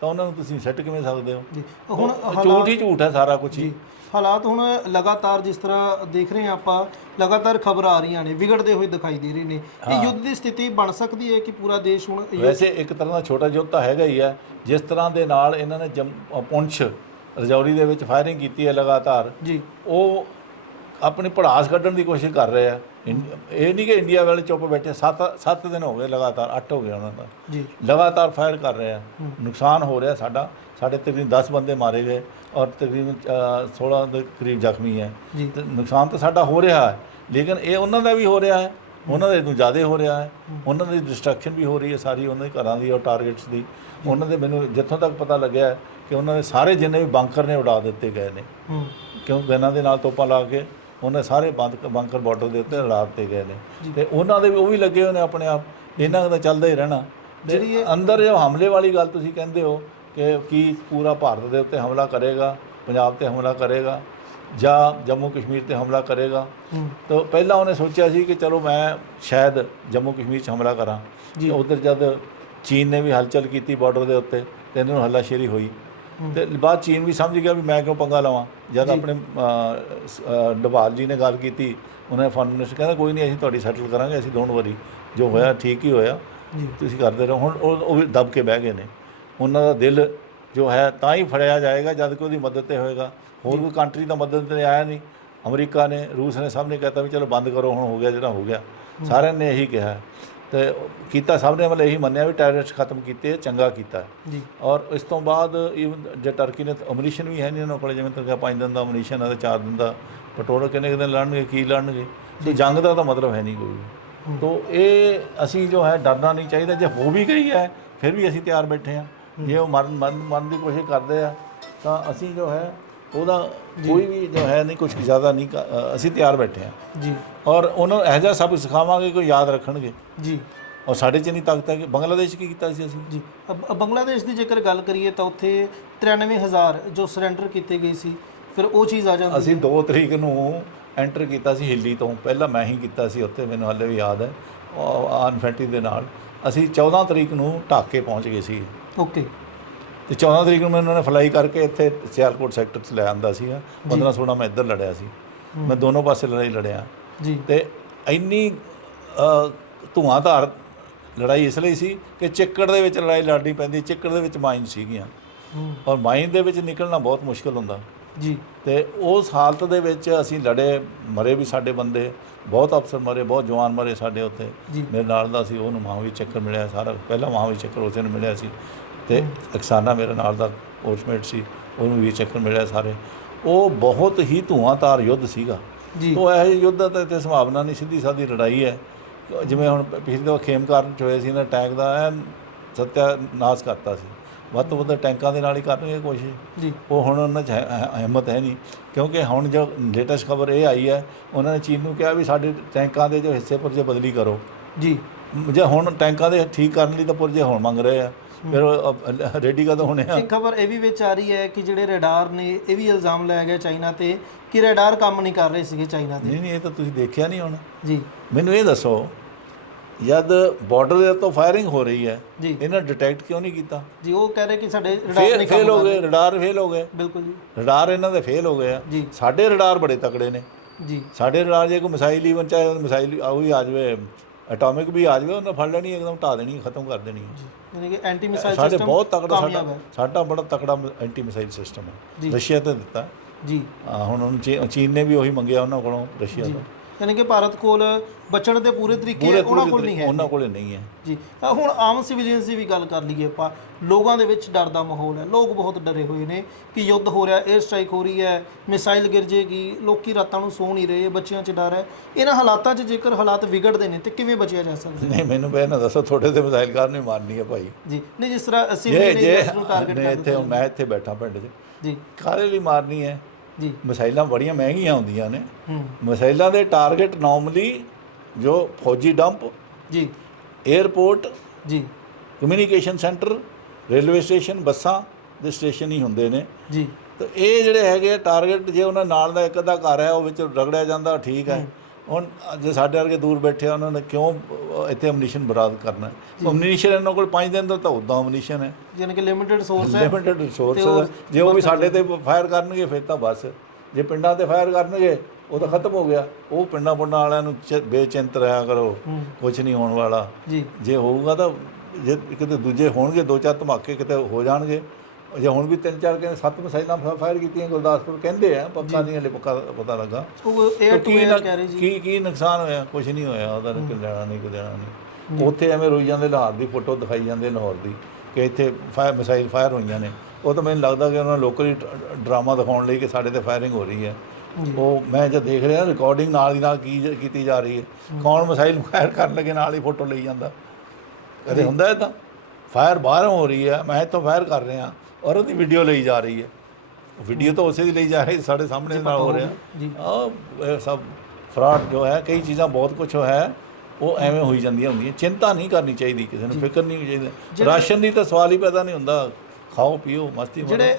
ਤਾਂ ਉਹਨਾਂ ਨੂੰ ਤੁਸੀਂ ਸੈੱਟ ਕਿਵੇਂ ਸਕਦੇ ਹੋ? ਜੀ ਹੁਣ ਝੂਠ ਹੀ ਝੂਠ ਹੈ ਸਾਰਾ ਕੁਝ ਹੀ। ਹਾਲਾਤ ਹੁਣ ਲਗਾਤਾਰ ਜਿਸ ਤਰ੍ਹਾਂ ਦੇਖ ਰਹੇ ਹਾਂ ਆਪਾਂ ਲਗਾਤਾਰ ਖਬਰਾਂ ਆ ਰਹੀਆਂ ਨੇ ਵਿਗੜਦੇ ਹੋਏ ਦਿਖਾਈ ਦੇ ਰਹੇ ਨੇ। ਇਹ ਯੁੱਧ ਦੀ ਸਥਿਤੀ ਬਣ ਸਕਦੀ ਹੈ ਕਿ ਪੂਰਾ ਦੇਸ਼ ਹੁਣ ਵੈਸੇ ਇੱਕ ਤਰ੍ਹਾਂ ਦਾ ਛੋਟਾ ਯੁੱਧ ਤਾਂ ਹੈਗਾ ਹੀ ਹੈ ਜਿਸ ਤਰ੍ਹਾਂ ਦੇ ਨਾਲ ਇਹਨਾਂ ਨੇ ਪੁੰਛ ਰਜੌਰੀ ਦੇ ਵਿੱਚ ਫਾਇਰਿੰਗ ਕੀਤੀ ਹੈ ਲਗਾਤਾਰ। ਜੀ। ਉਹ ਆਪਣੀ ਪੜਾਸ ਕੱਢਣ ਦੀ ਕੋਸ਼ਿਸ਼ ਕਰ ਰਹੇ ਆ। ਇਹ ਨਹੀਂ ਕਿ ਇੰਡੀਆ ਵਾਲੇ ਚੁੱਪ ਬੈਠੇ 7 7 ਦਿਨ ਹੋ ਗਏ ਲਗਾਤਾਰ 8 ਹੋ ਗਏ ਉਹਨਾਂ ਦਾ। ਜੀ। ਲਗਾਤਾਰ ਫਾਇਰ ਕਰ ਰਹੇ ਆ। ਨੁਕਸਾਨ ਹੋ ਰਿਹਾ ਸਾਡਾ। ਸਾਡੇ ਤਕਰੀਬਨ 10 ਬੰਦੇ ਮਾਰੇ ਗਏ ਔਰ ਤਕਰੀਬਨ ਅ, 16 ਦੇ ਕਰੀਬ ਜ਼ਖਮੀ ਹੈ। ਤੇ ਨੁਕਸਾਨ ਤਾਂ ਸਾਡਾ ਹੋ ਰਿਹਾ ਹੈ ਲੇਕਿਨ ਇਹ ਉਹਨਾਂ ਦਾ ਵੀ ਹੋ ਰਿਹਾ ਹੈ ਉਹਨਾਂ ਦੇ ਨੂੰ ਜ਼ਿਆਦਾ ਹੋ ਰਿਹਾ ਹੈ ਉਹਨਾਂ ਦੀ ਡਿਸਟਰਕਸ਼ਨ ਵੀ ਹੋ ਰਹੀ ਹੈ ਸਾਰੀ ਉਹਨਾਂ ਦੇ ਘਰਾਂ ਦੀ ਔਰ ਟਾਰਗੇਟਸ ਦੀ। ਉਹਨਾਂ ਦੇ ਮੈਨੂੰ ਜਿੱਥੋਂ ਤੱਕ ਪਤਾ ਲੱਗਿਆ ਹੈ ਕਿ ਉਹਨਾਂ ਦੇ ਸਾਰੇ ਜਿੰਨੇ ਵੀ ਬੰਕਰ ਨੇ ਉਡਾ ਦਿੱਤੇ ਗਏ ਨੇ। ਕਿਉਂਕਿ ਇਹਨਾਂ ਦੇ ਨਾਲ ਤੋਪਾਂ ਲਾ ਕੇ ਉਹਨੇ ਸਾਰੇ ਬੰਦ ਬੰਕਰ ਬਾਰਡਰ ਦੇ ਉੱਤੇ ਉਡਾ ਦਿੱਤੇ ਗਏ ਨੇ। ਤੇ ਉਹਨਾਂ ਦੇ ਵੀ ਉਹ ਵੀ ਲੱਗੇ ਹੋਏ ਨੇ ਆਪਣੇ ਆਪ। ਇਹਨਾਂ ਦਾ ਚੱਲਦਾ ਹੀ ਰਹਿਣਾ। ਜਿਹੜੀ ਅੰਦਰ ਜੋ ਹਮਲੇ ਵਾਲੀ ਗੱਲ ਤੁਸੀਂ ਕਹਿੰਦੇ ਹੋ ਕਿ ਕੀ ਪੂਰਾ ਭਾਰਤ ਦੇ ਉੱਤੇ ਹਮਲਾ ਕਰੇਗਾ ਪੰਜਾਬ ਤੇ ਹਮਲਾ ਕਰੇਗਾ ਜਾਂ ਜੰਮੂ ਕਸ਼ਮੀਰ ਤੇ ਹਮਲਾ ਕਰੇਗਾ। ਤਾਂ ਪਹਿਲਾਂ ਉਹਨੇ ਸੋਚਿਆ ਸੀ ਕਿ ਚਲੋ ਮੈਂ ਸ਼ਾਇਦ ਜੰਮੂ ਕਸ਼ਮੀਰ 'ਚ ਹਮਲਾ ਕਰਾਂ। ਜੀ। ਉਧਰ ਜਦ ਚੀਨ ਨੇ ਵੀ ਹਲਚਲ ਕੀਤੀ ਬਾਰਡਰ ਦੇ ਉੱਤੇ ਤੇ ਇਹਨਾਂ ਨੂੰ ਹੱਲਾਸ਼ੇਰੀ ਹੋਈ। ਤੇ ਬਾਅਦ ਚੀਨ ਵੀ ਸਮਝ ਗਿਆ ਵੀ ਮੈਂ ਕਿਉਂ ਪੰਗਾ ਲਵਾਂ? ਜਦ ਆਪਣੇ ਡਵਾਲ ਜੀ ਨੇ ਗੱਲ ਕੀਤੀ ਉਹਨੇ ਫੋਰਨ ਮਿਨਿਸਟਰ ਕਹਿੰਦਾ ਕੋਈ ਨਹੀਂ ਅਸੀਂ ਤੁਹਾਡੀ ਸੈਟਲ ਕਰਾਂਗੇ ਅਸੀਂ ਡੋਂਟ ਵਰੀ ਜੋ ਹੋਇਆ ਠੀਕ ਹੀ ਹੋਇਆ। ਤੁਸੀਂ ਕਰਦੇ ਰਹੋ। ਹੁਣ ਉਹ ਉਹ ਵੀ ਦਬ ਕੇ ਬਹਿ ਗਏ ਨੇ। ਉਹਨਾਂ ਦਾ ਦਿਲ ਜੋ ਹੈ ਤਾਂ ਹੀ ਫੜਿਆ ਜਾਏਗਾ ਜਦ ਕਿ ਉਹਦੀ ਮਦਦ ਤੇ ਹੋਏਗਾ। ਹੋਰ ਕੋਈ ਕੰਟਰੀ ਦਾ ਮਦਦ ਤੇ ਆਇਆ ਨਹੀਂ। ਅਮਰੀਕਾ ਨੇ ਰੂਸ ਨੇ ਸਭ ਨੇ ਕਹਿਤਾ ਵੀ ਚਲੋ ਬੰਦ ਕਰੋ ਹੁਣ ਹੋ ਗਿਆ ਜਿਹੜਾ ਹੋ ਗਿਆ। ਸਾਰਿਆਂ ਨੇ ਇਹੀ ਕਿਹਾ। ਤੇ ਕੀਤਾ ਸਭ ਨੇ ਮਤਲਬ ਇਹੀ ਮੰਨਿਆ ਵੀ ਟੈਰਰਿਸਟ ਖਤਮ ਕੀਤੇ ਚੰਗਾ ਕੀਤਾ। ਜੀ। ਔਰ ਇਸ ਤੋਂ ਬਾਅਦ even ਜੇ ਟਰਕੀ ਨੇ ਅਮਨੀਸ਼ਨ ਵੀ ਹੈ ਨਹੀਂ ਉਹਨਾਂ ਕੋਲ ਜਿਵੇਂ ਤੱਕ ਪੰਜ ਦਿਨ ਦਾ ਅਮਨੀਸ਼ਨ ਹੈ ਤੇ ਚਾਰ ਦਿਨ ਦਾ ਪੈਟਰੋਲ ਕਿੰਨੇ ਦਿਨ ਲੜਨਗੇ ਕੀ ਲੜਨਗੇ? ਸੋ ਜੰਗ ਦਾ ਤਾਂ ਮਤਲਬ ਹੈ ਨਹੀਂ ਕੋਈ। ਤੋ ਇਹ ਅਸੀਂ ਜੋ ਹੈ ਡਰਨਾ ਨਹੀਂ ਚਾਹੀਦਾ। ਜੇ ਹੋ ਵੀ ਗਈ ਹੈ ਫਿਰ ਵੀ ਅਸੀਂ ਤਿਆਰ ਬੈਠੇ ਹਾਂ। ਜੇ ਉਹ ਮਰਨ ਮਰਨ ਮਰਨ ਦੀ ਕੋਸ਼ਿਸ਼ ਕਰਦੇ ਆ ਤਾਂ ਅਸੀਂ ਜੋ ਹੈ ਉਹਦਾ ਕੋਈ ਵੀ ਜੋ ਹੈ ਨਹੀਂ ਕੁਝ ਜ਼ਿਆਦਾ ਨਹੀਂ ਅਸੀਂ ਤਿਆਰ ਬੈਠੇ ਹਾਂ ਜੀ। ਔਰ ਉਹਨਾਂ ਇਹੋ ਜਿਹਾ ਸਭ ਸਿਖਾਵਾਂਗੇ ਕੋਈ ਯਾਦ ਰੱਖਣਗੇ। ਜੀ। ਔਰ ਸਾਡੇ 'ਚ ਨਹੀਂ ਤਾਕਤ ਹੈ ਕਿ ਬੰਗਲਾਦੇਸ਼ ਕੀ ਕੀਤਾ ਸੀ ਅਸੀਂ? ਜੀ। ਬੰਗਲਾਦੇਸ਼ ਦੀ ਜੇਕਰ ਗੱਲ ਕਰੀਏ ਤਾਂ ਉੱਥੇ 93000 ਜੋ ਸਰੈਂਡਰ ਕੀਤੇ ਗਏ ਸੀ ਫਿਰ ਉਹ ਚੀਜ਼ ਆ ਜਾਂਦੀ ਅਸੀਂ 2 ਤਰੀਕ ਨੂੰ ਐਂਟਰ ਕੀਤਾ ਸੀ ਹਿੱਲੀ ਤੋਂ। ਪਹਿਲਾਂ ਮੈਂ ਹੀ ਕੀਤਾ ਸੀ ਉੱਥੇ ਮੈਨੂੰ ਹਾਲੇ ਵੀ ਯਾਦ ਹੈ ਅਨਫੈਂਟੀ ਦੇ ਨਾਲ। ਅਸੀਂ 14 ਤਰੀਕ ਨੂੰ ਢਾਕੇ ਪਹੁੰਚ ਗਏ ਸੀ। ਓਕੇ। ਤੇ 14 ਤਰੀਕ ਨੂੰ ਮੈਨੂੰ ਉਹਨਾਂ ਨੇ ਫਲਾਈ ਕਰਕੇ ਇੱਥੇ ਸਿਆਲਕੋਟ ਸੈਕਟਰ 'ਚ ਲੈ ਆਂਦਾ ਸੀਗਾ। 15 16 ਮੈਂ ਇੱਧਰ ਲੜਿਆ ਸੀ। ਮੈਂ ਦੋਨੋਂ ਪਾਸੇ ਲੜਾਈ ਲੜਿਆ। ਜੀ। ਤੇ ਇੰਨੀ ਧੂਆਂਧਾਰ ਲੜਾਈ ਇਸ ਲਈ ਸੀ ਕਿ ਚਿੱਕੜ ਦੇ ਵਿੱਚ ਲੜਾਈ ਲੜਨੀ ਪੈਂਦੀ ਚਿੱਕੜ ਦੇ ਵਿੱਚ ਮਾਈਨ ਸੀਗੀਆਂ। ਔਰ ਮਾਈਨ ਦੇ ਵਿੱਚ ਨਿਕਲਣਾ ਬਹੁਤ ਮੁਸ਼ਕਲ ਹੁੰਦਾ। ਜੀ। ਤੇ ਉਸ ਹਾਲਤ ਦੇ ਵਿੱਚ ਅਸੀਂ ਲੜੇ ਮਰੇ ਵੀ ਸਾਡੇ ਬੰਦੇ। ਬਹੁਤ ਅਫਸਰ ਮਰੇ ਬਹੁਤ ਜਵਾਨ ਮਰੇ ਸਾਡੇ ਉੱਤੇ। ਮੇਰੇ ਨਾਲ ਦਾ ਸੀ ਉਹਨੂੰ ਮਹਾਵੀਰ ਚੱਕਰ ਮਿਲਿਆ ਸਾਰਾ ਪਹਿਲਾ ਮਹਾਵੀਰ ਚੱਕਰ ਉਸੇ ਨੂੰ ਮਿਲਿਆ ਸੀ। ਤੇ ਅਕਸਾਨਾ ਮੇਰੇ ਨਾਲ ਦਾ ਕੋਚਮੇਟ ਸੀ ਉਹਨੂੰ ਵੀ ਚੱਕਰ ਮਿਲਿਆ ਸਾਰੇ। ਉਹ ਬਹੁਤ ਹੀ ਧੂਆਂਧਾਰ ਯੁੱਧ ਸੀਗਾ। ਜੀ। ਤੋ ਇਹ ਯੁੱਧ ਦਾ ਤਾਂ ਸੰਭਾਵਨਾ ਨਹੀਂ ਸਿੱਧੀ ਸਾਦੀ ਲੜਾਈ ਹੈ। ਜਿਵੇਂ ਹੁਣ ਪਿਛਲੇ ਦਫਾ ਖੇਮਕਾਰਨ ਚ ਹੋਇਆ ਸੀ ਨਾ ਅਟੈਕ ਦਾ ਐਨ ਸੱਤਿਆਨਾਸ਼ ਕਰਤਾ ਸੀ। ਵੱਧ ਤੋਂ ਵੱਧ ਟੈਂਕਾਂ ਦੇ ਨਾਲ ਹੀ ਕਰਨਗੇ ਕੋਸ਼ਿਸ਼। ਜੀ। ਉਹ ਹੁਣ ਉਹਨਾਂ 'ਚ ਹਿੰਮਤ ਹੈ ਨਹੀਂ। ਕਿਉਂਕਿ ਹੁਣ ਜੋ ਲੇਟੈਸਟ ਖਬਰ ਇਹ ਆਈ ਹੈ ਉਹਨਾਂ ਨੇ ਚੀਨ ਨੂੰ ਕਿਹਾ ਵੀ ਸਾਡੇ ਟੈਂਕਾਂ ਦੇ ਜੋ ਹਿੱਸੇ ਪੁਰਜੇ ਬਦਲੀ ਕਰੋ। ਜੀ। ਜੇ ਹੁਣ ਟੈਂਕਾਂ ਦੇ ਠੀਕ ਕਰਨ ਲਈ ਤਾਂ ਪੁਰਜੇ ਹੁਣ ਮੰਗ ਰਹੇ ਆ। ਫਿਰ ਰੈਡੀ ਕਦੋਂ ਹੋਣੇ ਆ? ਇੱਕ ਖਬਰ ਇਹ ਵੀ ਵਿੱਚ ਆ ਰਹੀ ਹੈ ਕਿ ਜਿਹੜੇ ਰਡਾਰ ਨੇ ਇਹ ਵੀ ਇਲਜ਼ਾਮ ਲਾਇਆ ਗਿਆ ਚਾਈਨਾ ਤੇ ਕਿ ਰਡਾਰ ਕੰਮ ਨਹੀਂ ਕਰ ਰਹੇ ਸੀਗੇ ਚਾਈਨਾ ਦੇ ਨਹੀਂ ਨਹੀਂ ਇਹ ਤਾਂ ਤੁਸੀਂ ਦੇਖਿਆ ਨਹੀਂ ਹੁਣ। ਜੀ। ਮੈਨੂੰ ਇਹ ਦੱਸੋ ਜਦ ਬਾਰਡਰ ਦੇ ਤੋਂ ਫਾਇਰਿੰਗ ਹੋ ਰਹੀ ਹੈ ਜੀ। ਇਹਨਾਂ ਡਿਟੈਕਟ ਕਿਉਂ ਨਹੀਂ ਕੀਤਾ? ਜੀ ਉਹ ਕਹਿ ਰਹੇ ਕਿ ਸਾਡੇ ਰਡਾਰ ਨਹੀਂ ਫੇਲ ਹੋ ਗਏ ਰਡਾਰ ਫੇਲ ਹੋ ਗਏ। ਬਿਲਕੁਲ ਜੀ। ਰਡਾਰ ਇਹਨਾਂ ਦੇ ਫੇਲ ਹੋ ਗਏ ਆ। ਸਾਡੇ ਰਡਾਰ ਬੜੇ ਤਕੜੇ ਨੇ। ਜੀ। ਸਾਡੇ ਰਡਾਰ ਜੇ ਕੋਈ ਮਿਸਾਈਲ ਈਵਨ ਚਾਹੇ ਮਿਸਾਈਲ ਉਹ ਵੀ ਆ ਜਾਵੇ ਐਟੋਮਿਕ ਵੀ ਆ ਜਾਵੇ ਉਹਨੇ ਫੜ ਲੈਣੀ ਇੱਕਦਮ ਢਾ ਦੇਣੀ ਖਤਮ ਕਰ ਦੇਣੀ। ਯਾਨੀ ਕਿ ਐਂਟੀ ਮਿਸਾਈਲ ਸਾਡੇ ਬਹੁਤ ਤਕੜਾ ਸਾਡਾ ਹੈ। ਸਾਡਾ ਬੜਾ ਤਕੜਾ ਐਂਟੀ ਮਿਸਾਈਲ ਸਿਸਟਮ। ਹੈ ਰਸ਼ੀਆ ਤੇ ਦਿੱਤਾ। ਜੀ। ਹੁਣ ਉਹਨੂੰ ਚੀਨ ਨੇ ਵੀ ਉਹੀ ਮੰਗਿਆ ਉਹਨਾਂ ਕੋਲੋਂ ਰਸ਼ੀਆ ਤੋਂ। ਯਾਨੀ ਕਿ ਭਾਰਤ ਕੋਲ ਬਚਣ ਦੇ ਪੂਰੇ ਤਰੀਕੇ ਉਹਨਾਂ ਕੋਲ ਨਹੀਂ ਹੈ ਉਹਨਾਂ ਕੋਲੇ ਨਹੀਂ ਹੈ। ਜੀ ਤਾਂ ਹੁਣ ਆਮ ਸਿਵਲੀਅਨਸ ਦੀ ਵੀ ਗੱਲ ਕਰ ਲਈਏ ਆਪਾਂ ਲੋਕਾਂ ਦੇ ਵਿੱਚ ਡਰ ਦਾ ਮਾਹੌਲ ਹੈ। ਲੋਕ ਬਹੁਤ ਡਰੇ ਹੋਏ ਨੇ ਕਿ ਯੁੱਧ ਹੋ ਰਿਹਾ 에ਅਰ ਸਟ੍ਰਾਈਕ ਹੋ ਰਹੀ ਹੈ ਮਿਸਾਈਲ ਗਿਰ ਜੇਗੀ ਲੋਕੀ ਰਾਤਾਂ ਨੂੰ ਸੌ ਨਹੀਂ ਰਹੇ ਬੱਚਿਆਂ 'ਚ ਡਰ ਹੈ। ਇਹਨਾਂ ਹਾਲਾਤਾਂ 'ਚ ਜੇਕਰ ਹਾਲਾਤ ਵਿਗੜਦੇ ਨੇ ਤੇ ਕਿਵੇਂ ਬਚਿਆ ਜਾ ਸਕਦਾ ਨਹੀਂ ਮੈਨੂੰ ਪਹਿਲਾਂ ਦੱਸੋ ਤੁਹਾਡੇ ਤੇ ਮਿਸਾਈਲ ਕਾਰ ਨਹੀਂ ਮਾਰਨੀ ਹੈ ਭਾਈ? ਜੀ ਨਹੀਂ ਜਿਸ ਤਰ੍ਹਾਂ ਸਿਵਲੀਅਨ ਜੇ ਏਰੀਆਸ ਨੂੰ ਟਾਰਗੇਟ ਨਹੀਂ, ਕਰ ਇੱਥੇ ਮੈਂ ਇੱਥੇ ਬੈਠਾ ਪਿੰਡ 'ਚ। ਜੀ। ਕਾਹਦੇ ਲਈ ਮਾਰਨੀ ਹੈ? ਜੀ। ਮਿਸਾਈਲਾਂ ਬੜੀਆਂ ਮਹਿੰਗੀਆਂ ਹੁੰਦੀਆਂ ਨੇ। ਮਿਸਾਈਲਾਂ ਦੇ ਟਾਰਗੇਟ ਨਾਰਮਲੀ ਜੋ ਫੌਜੀ ਡੰਪ ਜੀ। 에ਅਰਪੋਰਟ ਜੀ। ਕਮਿਊਨੀਕੇਸ਼ਨ ਸੈਂਟਰ ਰੇਲਵੇ ਸਟੇਸ਼ਨ ਬੱਸਾਂ ਦੇ ਸਟੇਸ਼ਨ ਹੀ ਹੁੰਦੇ ਨੇ। ਜੀ। ਤੇ ਇਹ ਜਿਹੜੇ ਹੈਗੇ ਟਾਰਗੇਟ ਜੇ ਉਹਨਾਂ ਨਾਲ ਦਾ ਇੱਕ ਅੱਧਾ ਘਰ ਹੈ ਉਹ ਵਿੱਚ ਰਗੜਿਆ ਜਾਂਦਾ ਠੀਕ ਹੈ। ਹੁਣ ਜੇ ਸਾਡੇ ਵਰਗੇ ਦੂਰ ਬੈਠੇ ਆ ਉਹਨਾਂ ਨੇ ਕਿਉਂ ਇੱਥੇ ਅਮਨੀਸ਼ਨ ਬਰਾਦ ਕਰਨਾ? ਅਮਨੀਸ਼ਨ ਇਹਨਾਂ ਕੋਲ 5 ਦਿਨ ਦਾ ਤਾਂ ਉਦਾਂ ਅਮਨੀਸ਼ਨ ਹੈ। ਯਾਨੀ ਕਿ ਲਿਮਿਟਿਡ ਸੋਰਸ ਹੈ। ਲਿਮਿਟਡ ਰਿਸੋਰਸ ਤੇ ਉਹ ਜੇ ਉਹ ਵੀ ਸਾਡੇ ਤੇ ਫਾਇਰ ਕਰਨਗੇ ਫਿਰ ਤਾਂ ਬਸ। ਜੇ ਪਿੰਡਾਂ ਤੇ ਫਾਇਰ ਕਰਨਗੇ ਉਹ ਤਾਂ ਖਤਮ ਹੋ ਗਿਆ। ਉਹ ਪਿੰਡਾਂ ਪੁੰਡਾਂ ਵਾਲਿਆਂ ਨੂੰ ਬੇਚਿੰਤ ਰਿਹਾ ਕਰੋ। ਹੂੰ। ਕੁਝ ਨਹੀਂ ਹੋਣ ਵਾਲਾ। ਜੀ। ਜੇ ਹੋਊਗਾ ਤਾਂ ਜੇ ਕਿਤੇ ਦੂਜੇ ਹੋਣਗੇ ਦੋ ਚਾਰ ਧਮਾਕੇ ਕਿਤੇ ਹੋ ਜਾਣਗੇ। ਜੇ ਹੁਣ ਵੀ ਤਿੰਨ ਚਾਰ ਕਹਿੰਦੇ ਸੱਤ ਮਿਸਾਈਲਾਂ ਫਾਇਰ ਕੀਤੀਆਂ ਗੁਰਦਾਸਪੁਰ ਕਹਿੰਦੇ ਆ ਪੱਕਾ ਨਹੀਂ ਹਲੇ ਪੱਕਾ ਪਤਾ ਲੱਗਾ। ਉਹ 에ਅਰ ਟੂ ਕੀ 에ਅਰ ਕਹਿ ਰਹੇ ਜੀ। ਕੀ ਕੀ ਨੁਕਸਾਨ ਹੋਇਆ? ਕੁਝ ਨਹੀਂ ਹੋਇਆ ਉਹਦਾ ਕੋਈ ਲੈਣਾ ਨਹੀਂ ਕੋਈ ਦੇਣਾ ਨਹੀਂ। ਉੱਥੇ ਐਵੇਂ ਰੋਈ ਜਾਂਦੇ ਲਾਹੌਰ ਦੀ ਫੋਟੋ ਦਿਖਾਈ ਜਾਂਦੇ ਲਾਹੌਰ ਦੀ ਕਿ ਇੱਥੇ ਫਾਇਰ ਮਿਸਾਈਲ ਫਾਇਰ ਹੋਈਆਂ ਨੇ। ਉਹ ਤਾਂ ਮੈਨੂੰ ਲੱਗਦਾ ਕਿ ਉਹਨਾਂ ਲੋਕਲੀ ਡਰਾਮਾ ਦਿਖਾਉਣ ਲਈ ਕਿ ਸਾਡੇ ਤੇ ਫਾਇਰਿੰਗ ਹੋ ਰਹੀ ਹੈ। ਜੀ। ਉਹ ਮੈਂ ਜਦ ਦੇਖ ਰਿਹਾ ਰਿਕਾਰਡਿੰਗ ਨਾਲ ਦੀ ਨਾਲ ਕੀ ਜ- ਕੀਤੀ ਜਾ ਰਹੀ ਹੈ। ਕੌਣ ਮਿਸਾਈਲ ਫਾਇਰ ਕਰਨ ਲੱਗੇ ਨਾਲ ਹੀ ਫੋਟੋ ਲਈ ਜਾਂਦਾ। ਕਦੇ ਹੁੰਦਾ ਹੈ ਤਾਂ? ਫਾਇਰ ਬਾਹਰੋਂ ਹੋ ਰਹੀ ਹੈ ਮੈਂ ਇੱਥੋਂ ਫਾਇਰ ਕਰ ਰਿਹਾ। ਔਰ ਉਹਦੀ ਵੀਡੀਓ ਲਈ ਜਾ ਰਹੀ ਹੈ। ਵੀਡੀਓ ਤਾਂ ਉਸੇ ਦੀ ਲਈ ਜਾ ਰਹੀ ਸਾਡੇ ਸਾਹਮਣੇ ਨਾਲ ਹੋ ਰਿਹਾ। ਇਹ ਸਭ ਫਰਾਡ ਜੋ ਹੈ ਕਈ ਚੀਜ਼ਾਂ ਬਹੁਤ ਕੁਝ ਹੈ ਉਹ ਐਵੇਂ ਹੋਈ ਜਾਂਦੀਆਂ ਹੁੰਦੀਆਂ। ਚਿੰਤਾ ਨਹੀਂ ਕਰਨੀ ਚਾਹੀਦੀ ਕਿਸੇ ਨੂੰ ਫਿਕਰ ਨਹੀਂ ਚਾਹੀਦੀ। ਰਾਸ਼ਨ ਦੀ ਤਾਂ ਸਵਾਲ ਹੀ ਪੈਦਾ ਨਹੀਂ ਹੁੰਦਾ। ਖਾਓ ਪੀਓ ਮਸਤੀ ਮਾਰੋ ਜਿਹੜੇ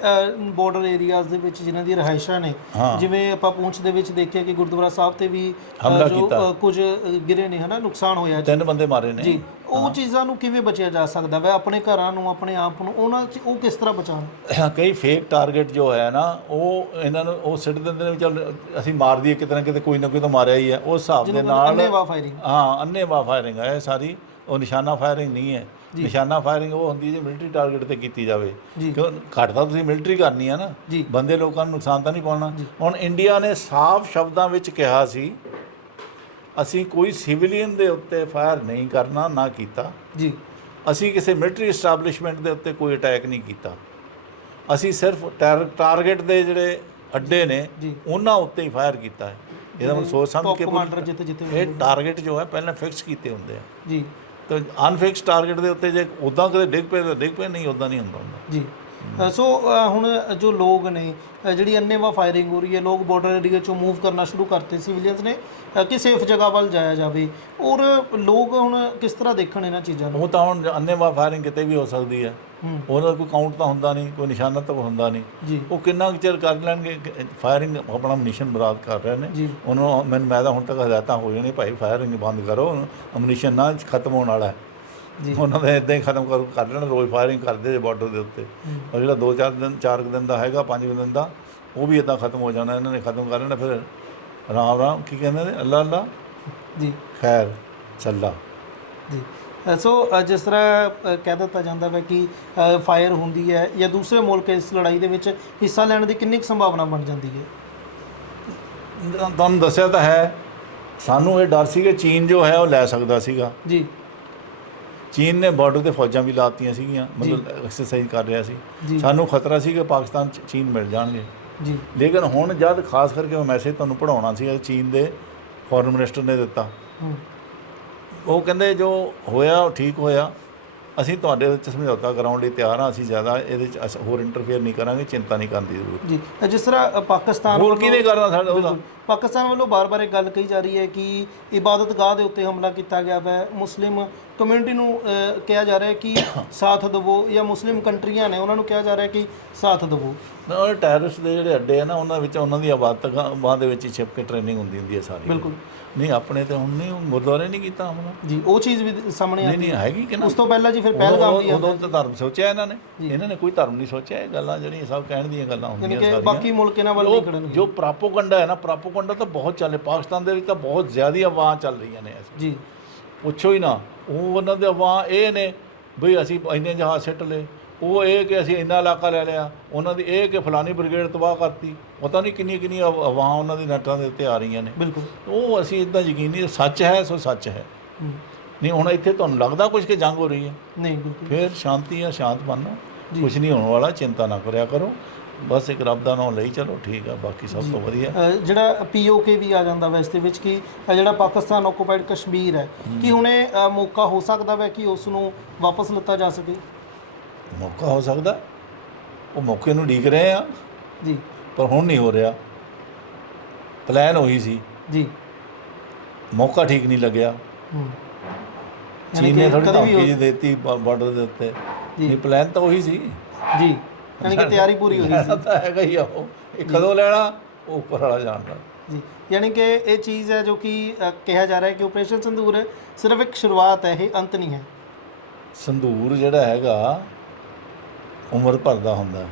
ਬਾਰਡਰ ਏਰੀਆਜ਼ ਦੇ ਵਿੱਚ ਜਿਨ੍ਹਾਂ ਦੀ ਰਿਹਾਇਸ਼ਾਂ ਨੇ ਹਾਂ। ਜਿਵੇਂ ਆਪਾਂ ਪੂੰਛ ਦੇ ਵਿੱਚ ਦੇਖਿਆ ਕਿ ਗੁਰਦੁਆਰਾ ਸਾਹਿਬ ਤੇ ਵੀ ਅ, ਹਮਲਾ ਜੋ ਕੀਤਾ। ਅ, ਕੁਝ ਅ, ਗਿਰੇ ਨੇ ਹਨਾ ਨੁਕਸਾਨ ਹੋਇਆ ਜੀ। ਤਿੰਨ ਬੰਦੇ ਮਾਰੇ ਨੇ। ਜੀ। ਉਹ ਚੀਜ਼ਾਂ ਨੂੰ ਕਿਵੇਂ ਬਚਿਆ ਜਾ ਸਕਦਾ ਵਾ? ਆਪਣੇ ਘਰਾਂ ਨੂੰ ਆਪਣੇ ਆਪ ਨੂੰ ਉਹਨਾਂ ਚ ਉਹ ਕਿਸ ਤਰ੍ਹਾਂ ਬਚਾਉਣ? ਕਈ ਫੇਕ ਟਾਰਗੇਟ ਜੋ ਹੈ ਨਾ ਉਹ ਇਹਨਾਂ ਨੂੰ ਉਹ ਸਿੱਟ ਦਿੰਦੇ ਨੇ ਵੀ ਚੱਲ ਅਸੀਂ ਮਾਰ ਦਈਏ ਕਿਤੇ ਨਾ ਕਿਤੇ ਕੋਈ ਨਾ ਕੋਈ ਤਾਂ ਮਾਰਿਆ ਹੀ ਹੈ। ਉਸ ਹਿਸਾਬ ਦੇ ਨਾਲ ਅੰਨੇਵਾਹ ਫਾਇਰਿੰਗ ਹਾਂ ਅੰਨੇਵਾਹ ਫਾਇਰਿੰਗ ਹੈ ਇਹ ਸਾਰੀ। ਉਹ ਨਿਸ਼ਾਨਾ ਫਾਇਰਿੰਗ ਨਹੀਂ ਹੈ। ਨਿਸ਼ਾਨਾ ਫਾਇਰਿੰਗ ਉਹ ਹੁੰਦੀ ਹੈ ਜੇ ਮਿਲਟਰੀ ਟਾਰਗੇਟ ਤੇ ਕੀਤੀ ਜਾਵੇ। ਕਿਉਂ? ਘੱਟ ਤਾਂ ਤੁਸੀਂ ਮਿਲਟਰੀ ਕਰਨੀ ਹੈ ਨਾ। ਬੰਦੇ ਲੋਕਾਂ ਨੂੰ ਨੁਕਸਾਨ ਤਾਂ ਨਹੀਂ ਪਾਉਣਾ। ਹੁਣ ਇੰਡੀਆ ਨੇ ਸਾਫ਼ ਸ਼ਬਦਾਂ ਵਿੱਚ ਕਿਹਾ ਸੀ ਅਸੀਂ ਕੋਈ ਸਿਵਲੀਅਨ ਦੇ ਉੱਤੇ ਫਾਇਰ ਨਹੀਂ ਕਰਨਾ ਨਾ ਕੀਤਾ। ਜੀ। ਅਸੀਂ ਕਿਸੇ ਮਿਲਟਰੀ ਐਸਟੈਬਲਿਸ਼ਮੈਂਟ ਦੇ ਉੱਤੇ ਕੋਈ ਅਟੈਕ ਨਹੀਂ ਕੀਤਾ। ਅਸੀਂ ਸਿਰਫ ਟਾਰ- ਟਾਰਗੇਟ ਦੇ ਜਿਹੜੇ ਅੱਡੇ ਨੇ। ਉਹਨਾਂ ਉੱਤੇ ਹੀ ਫਾਇਰ ਕੀਤਾ ਹੈ। ਇਹਦਾ ਮਤਲਬ ਸੋਚ ਸਮਝ ਕੇ ਕਮਾਂਡਰ ਜਿੱਥੇ ਜਿੱਥੇ ਇਹ ਟਾਰਗੇਟ ਜੋ ਹੈ ਪਹਿਲਾਂ ਫਿਕਸ ਕੀਤੇ ਹੁੰਦੇ ਆ। ਜੀ। ਤਾਂ ਅਨਫਿਕਸ ਟਾਰਗੇਟ ਦੇ ਉੱਤੇ ਜੇ ਉਦਾਂ ਕਦੇ ਡਿੱਗ ਪਏ ਤਾਂ ਡਿੱਗ ਪਏ ਨਹੀਂ ਉਦਾਂ ਨਹੀਂ ਹੁੰਦਾ ਹੁੰਦਾ। ਜੀ। ਸੋ ਹੁਣ ਜੋ ਲੋਕ ਨੇ ਜਿਹੜੀ ਅੰਨੇਵਾਹ ਫਾਇਰਿੰਗ ਹੋ ਰਹੀ ਹੈ ਲੋਕ ਬਾਰਡਰ ਏਰੀਆ ਚੋਂ ਮੂਵ ਕਰਨਾ ਸ਼ੁਰੂ ਕਰਤੇ ਸਿਵਲੀਅਨਸ ਨੇ ਕਿ ਸੇਫ ਜਗ੍ਹਾ ਵੱਲ ਜਾਇਆ ਜਾਵੇ। ਔਰ ਲੋਕ ਹੁਣ ਕਿਸ ਤਰ੍ਹਾਂ ਦੇਖਣ ਇਹਨਾਂ ਚੀਜ਼ਾਂ ਨੂੰ? ਉਹ ਤਾਂ ਹੁਣ ਅੰਨੇਵਾਹ ਫਾਇਰਿੰਗ ਕਿਤੇ ਵੀ ਹੋ ਸਕਦੀ ਹੈ। ਹੂੰ। ਉਹਦਾ ਕੋਈ ਕਾਊਂਟ ਤਾਂ ਹੁੰਦਾ ਨਹੀਂ ਕੋਈ ਨਿਸ਼ਾਨਾ ਤਾਂ ਹੁੰਦਾ ਨਹੀਂ। ਉਹ ਕਿੰਨਾ ਕੁ ਚਿਰ ਕਰ ਲੈਣਗੇ? ਫਾਇਰਿੰਗ ਆਪਣਾ ਮਿਸ਼ਨ ਬਰਾਦ ਕਰ ਰਹੇ ਨੇ। ਉਹਨੂੰ ਮੈਨੂੰ ਮੈਂ ਤਾਂ ਹੁਣ ਤੱਕ ਹਦਾਇਤਾਂ ਹੋ ਜਾਣੀ ਭਾਈ ਫਾਇਰਿੰਗ ਬੰਦ ਕਰੋ ਅਮਨੀਸ਼ਨ ਨਾ ਖਤਮ ਹੋਣ ਵਾਲਾ ਹੈ। ਜੀ। ਉਹਨਾਂ ਦੇ ਇਦਾਂ ਹੀ ਖਤਮ ਕਰ ਕਰ ਲੈਣ ਰੋਜ਼ ਫਾਇਰਿੰਗ ਕਰਦੇ ਜੇ ਬਾਰਡਰ ਦੇ ਉੱਤੇ। ਔਰ ਜਿਹੜਾ 2-4 ਦਿਨ 4 ਦਿਨ ਦਾ ਹੈਗਾ 5 ਦਿਨ ਦਾ ਉਹ ਵੀ ਇਦਾਂ ਖਤਮ ਹੋ ਜਾਣਾ ਇਹਨਾਂ ਨੇ ਖਤਮ ਕਰ ਲੈਣਾ ਫਿਰ ਰਾਮ ਰਾਮ ਕੀ ਕਹਿੰਦੇ ਨੇ? ਅੱਲਾ ਅੱਲਾ। ਜੀ। ਖੈਰ ਚੱਲਾ ਜੀ। ਸੋ ਅ, ਜਿਸ ਤਰ੍ਹਾਂ ਅ, ਕਹਿ ਦਿੱਤਾ ਜਾਂਦਾ ਹੈ ਕਿ ਫਾਇਰ ਹੁੰਦੀ ਹੈ ਜਾਂ ਦੂਸਰੇ ਮੁਲਕ ਇਸ ਲੜਾਈ ਦੇ ਵਿੱਚ ਹਿੱਸਾ ਲੈਣ ਦੀ ਕਿੰਨੀ ਕੁ ਸੰਭਾਵਨਾ ਬਣ ਜਾਂਦੀ ਹੈ? ਤੁਹਾਨੂੰ ਦੱਸਿਆ ਤਾਂ ਹੈ ਸਾਨੂੰ ਇਹ ਡਰ ਸੀ ਕਿ ਚੀਨ ਜੋ ਹੈ ਉਹ ਲੈ ਸਕਦਾ ਸੀਗਾ। ਜੀ। ਚੀਨ ਨੇ ਬਾਰਡਰ ਤੇ ਫੌਜਾਂ ਵੀ ਲਾਤੀਆਂ ਸੀਗੀਆਂ ਮਤਲਬ ਐਕਸਰਸਾਈਜ਼ ਕਰ ਰਿਹਾ ਸੀ। ਸਾਨੂੰ ਖਤਰਾ ਸੀ ਕਿ ਪਾਕਿਸਤਾਨ ਚ ਚੀਨ ਮਿਲ ਜਾਣਗੇ। ਜੀ। ਲੇਕਿਨ ਹੁਣ ਜਦ ਖਾਸ ਕਰਕੇ ਉਹ ਮੈਸੇਜ ਤੁਹਾਨੂੰ ਪੜਾਉਣਾ ਸੀ ਚੀਨ ਦੇ ਫੋਰਨ ਮਿਨਿਸਟਰ ਨੇ ਦਿੱਤਾ ਹੂੰ। ਉਹ ਕਹਿੰਦੇ ਜੋ ਹੋਇਆ ਉਹ ਠੀਕ ਹੋਇਆ। ਅਸੀਂ ਤੁਹਾਡੇ ਵਿੱਚ ਸਮਝੌਤਾ ਕਰਾਉਣ ਲਈ ਤਿਆਰ ਹਾਂ ਅਸੀਂ ਜ਼ਿਆਦਾ ਇਹਦੇ ਵਿੱਚ ਅਸ- ਹੋਰ ਇੰਟਰਫੇਅਰ ਨਹੀਂ ਕਰਾਂਗੇ ਚਿੰਤਾ ਨਹੀਂ ਕਰਨ ਦੀ ਜ਼ਰੂਰਤ। ਜੀ ਜਿਸ ਤਰ੍ਹਾਂ ਅ, ਪਾਕਿਸਤਾਨ ਹੋਰ ਵੱਲੋਂ- ਕਿਹਨੇ ਕਰਨਾ ਸਾਡਾ ਉਹਦਾ? ਪਾਕਿਸਤਾਨ ਵੱਲੋਂ ਬਾਰ-ਬਾਰ ਇਹ ਗੱਲ ਕਹੀ ਜਾ ਰਹੀ ਹੈ ਕਿ ਇਬਾਦਤਗਾਹ ਦੇ ਉੱਤੇ ਹਮਲਾ ਕੀਤਾ ਗਿਆ ਹੈ ਮੁਸਲਿਮ ਕਮਿਊਨਿਟੀ ਨੂੰ ਕਿਹਾ ਜਾ ਰਿਹਾ ਹੈ ਕਿ ਸਾਥ ਦਿਵੋ ਜਾਂ ਮੁਸਲਿਮ ਕੰਟਰੀਆਂ ਨੇ ਉਹਨਾਂ ਨੂੰ ਕਿਹਾ ਜਾ ਰਿਹਾ ਹੈ ਕਿ ਸਾਥ ਦਿਵੋ। ਨਾ ਉਹ ਟੈਰਰਿਸਟ ਦੇ ਜਿਹੜੇ ਅੱਡੇ ਆ ਨਾ ਉਹਨਾਂ ਵਿੱਚ ਉਹਨਾਂ ਦੀ ਆਬਾਦਤਗਾਹਾਂ ਦੇ ਵਿੱਚ ਹੀ ਛਿਪ ਕੇ ਟ੍ਰੇਨਿੰਗ ਹੁੰਦੀ ਹੁੰਦੀ ਹੈ ਸਾਰੀ। ਬਿਲਕੁਲ। ਨਹੀਂ ਆਪਣੇ ਤੇ ਹੁਣ ਨਹੀਂ ਗੁਰਦੁਆਰੇ ਨਹੀਂ ਕੀਤਾ ਹਮਲਾ ਜੀ ਉਹ ਚੀਜ਼ ਵੀ ਸਾਹਮਣੇ ਆ ਨਹੀਂ ਨਹੀਂ ਹੈਗੀ ਕਿ ਨਾ? ਉਸ ਤੋਂ ਪਹਿਲਾਂ ਜੀ ਫਿਰ ਪਹਿਲਗਾਮ ਦੀ ਉਦੋਂ- ਉਦੋਂ ਤਾਂ ਧਰਮ ਸੋਚਿਆ ਇਹਨਾਂ ਨੇ। ਇਹਨਾਂ ਨੇ ਕੋਈ ਧਰਮ ਨਹੀਂ ਸੋਚਿਆ ਇਹ ਗੱਲਾਂ ਜਿਹੜੀਆਂ ਸਭ ਕਹਿਣ ਦੀਆਂ ਗੱਲਾਂ ਹੁੰਦੀਆਂ ਕਿ ਸਾਰੀਆਂ। ਬਾਕੀ ਮੁਲਕ ਇਹਨਾਂ ਵੱਲ ਨਹੀਂ ਖੜਨਗੇ ਜੋ ਪ੍ਰਾਪੋਗੰਡਾ ਹੈ ਨਾ ਪ੍ਰਾਪੋਗੰਡਾ ਤਾਂ ਬਹੁਤ ਚੱਲੇ ਪਾਕਿਸਤਾਨ ਦੇ ਵਿੱਚ ਤਾਂ ਬਹੁਤ ਜ਼ਿਆਦਾ ਆਵਾਜ਼ ਚੱਲ ਰਹੀਆਂ ਨੇ ਜੀ। ਪੁੱਛੋ ਹੀ ਨਾ ਉਹ ਉਹਨਾਂ ਦੇ ਅਵਾਂ ਇਹ ਨੇ ਬਈ ਅਸੀਂ ਇੰਨੇ ਜਹਾਜ਼ ਸਿੱਟ ਲਏ। ਉਹ ਇਹ ਕਿ ਅਸੀਂ ਇੰਨਾ ਇਲਾਕਾ ਲੈ ਲਿਆ। ਉਹਨਾਂ ਦੀ ਇਹ ਕਿ ਫਲਾਨੀ ਬ੍ਰਿਗੇਡ ਤਬਾਹ ਕਰਤੀ। ਪਤਾ ਨਹੀਂ ਕਿੰਨੀ ਕਿੰਨੀ ਅਵਾਂ ਉਹਨਾਂ ਦੀ ਨੈਟਾਂ ਦੇ ਉੱਤੇ ਆ ਰਹੀਆਂ ਨੇ। ਬਿਲਕੁਲ। ਉਹ ਅਸੀਂ ਇਦਾਂ ਯਕੀਨ ਨਹੀਂ ਸੱਚ ਹੈ ਸੋ ਸੱਚ ਹੈ। ਨਹੀਂ ਹੁਣ ਇੱਥੇ ਤੁਹਾਨੂੰ ਲੱਗਦਾ ਕੁਝ ਕਿ ਜੰਗ ਹੋ ਰਹੀ ਹੈ? ਨਹੀਂ ਬਿਲਕੁਲ। ਫਿਰ ਸ਼ਾਂਤੀ ਆ ਸ਼ਾਂਤ ਬਣਨਾ ਕੁਝ ਨਹੀਂ ਹੋਣ ਵਾਲਾ ਚਿੰਤਾ ਨਾ ਕਰਿਆ ਕਰੋ। ਬਸ ਇੱਕ ਰੱਬ ਦਾ ਨਾਮ ਲਈ ਚਲੋ ਠੀਕ ਆ ਬਾਕੀ ਸਭ ਤੋਂ ਵਧੀਆ। ਅ, ਜਿਹੜਾ ਪੀਓਕੇ ਵੀ ਆ ਜਾਂਦਾ ਵੈਸੇ ਦੇ ਵਿੱਚ ਕਿ ਜਿਹੜਾ ਪਾਕਿਸਤਾਨ ਆਕੂਪਾਈਡ ਕਸ਼ਮੀਰ ਹੈ ਕਿ ਹੁਣੇ ਮੌਕਾ ਹੋ ਸਕਦਾ ਵੈ ਕਿ ਉਸ ਨੂੰ ਵਾਪਸ ਲਿੱਤਾ ਜਾ ਸਕੇ? ਮੌਕਾ ਹੋ ਸਕਦਾ। ਉਹ ਮੌਕੇ ਨੂੰ ਢੀਕ ਰਹੇ ਆ। ਜੀ। ਪਰ ਹੁਣ ਨਹੀਂ ਹੋ ਰਿਹਾ। ਪਲਾਨ ਉਹੀ ਸੀ। ਜੀ। ਮੌਕਾ ਠੀਕ ਨਹੀਂ ਲੱਗਿਆ। ਹੂੰ। ਯਾਨੀ ਚੀਨ ਨੇ ਥੋੜੀ ਕਦੇ ਵੀ ਧਮਕੀ ਜਿਹੀ ਦਿੱਤੀ ਬਾਰਡਰ ਦੇ ਉੱਤੇ। ਜੀ। ਨਹੀਂ ਪਲਾਨ ਤਾਂ ਉਹੀ ਸੀ। ਜੀ। ਯਾਨੀ ਕਿ ਤਿਆਰੀ ਪੂਰੀ ਹੋਈ ਸੀ। ਪਤਾ ਹੈਗਾ ਹੀ ਆ ਇਹ ਕਦੋਂ ਲੈਣਾ ਉਹ ਉੱਪਰ ਵਾਲਾ ਜਾਣਦਾ ਜੀ। ਯਾਨੀ ਕਿ ਇਹ ਚੀਜ਼ ਹੈ ਜੋ ਕਿ ਕਿਹਾ ਜਾ ਰਿਹਾ ਹੈ ਕਿ ਆਪਰੇਸ਼ਨ ਸੰਧੂਰ ਸਿਰਫ ਇੱਕ ਸ਼ੁਰੂਆਤ ਹੈ ਇਹ ਅੰਤ ਨਹੀਂ ਹੈ। ਸੰਧੂਰ ਜਿਹੜਾ ਹੈਗਾ ਉਮਰ ਭਰ ਦਾ ਹੁੰਦਾ।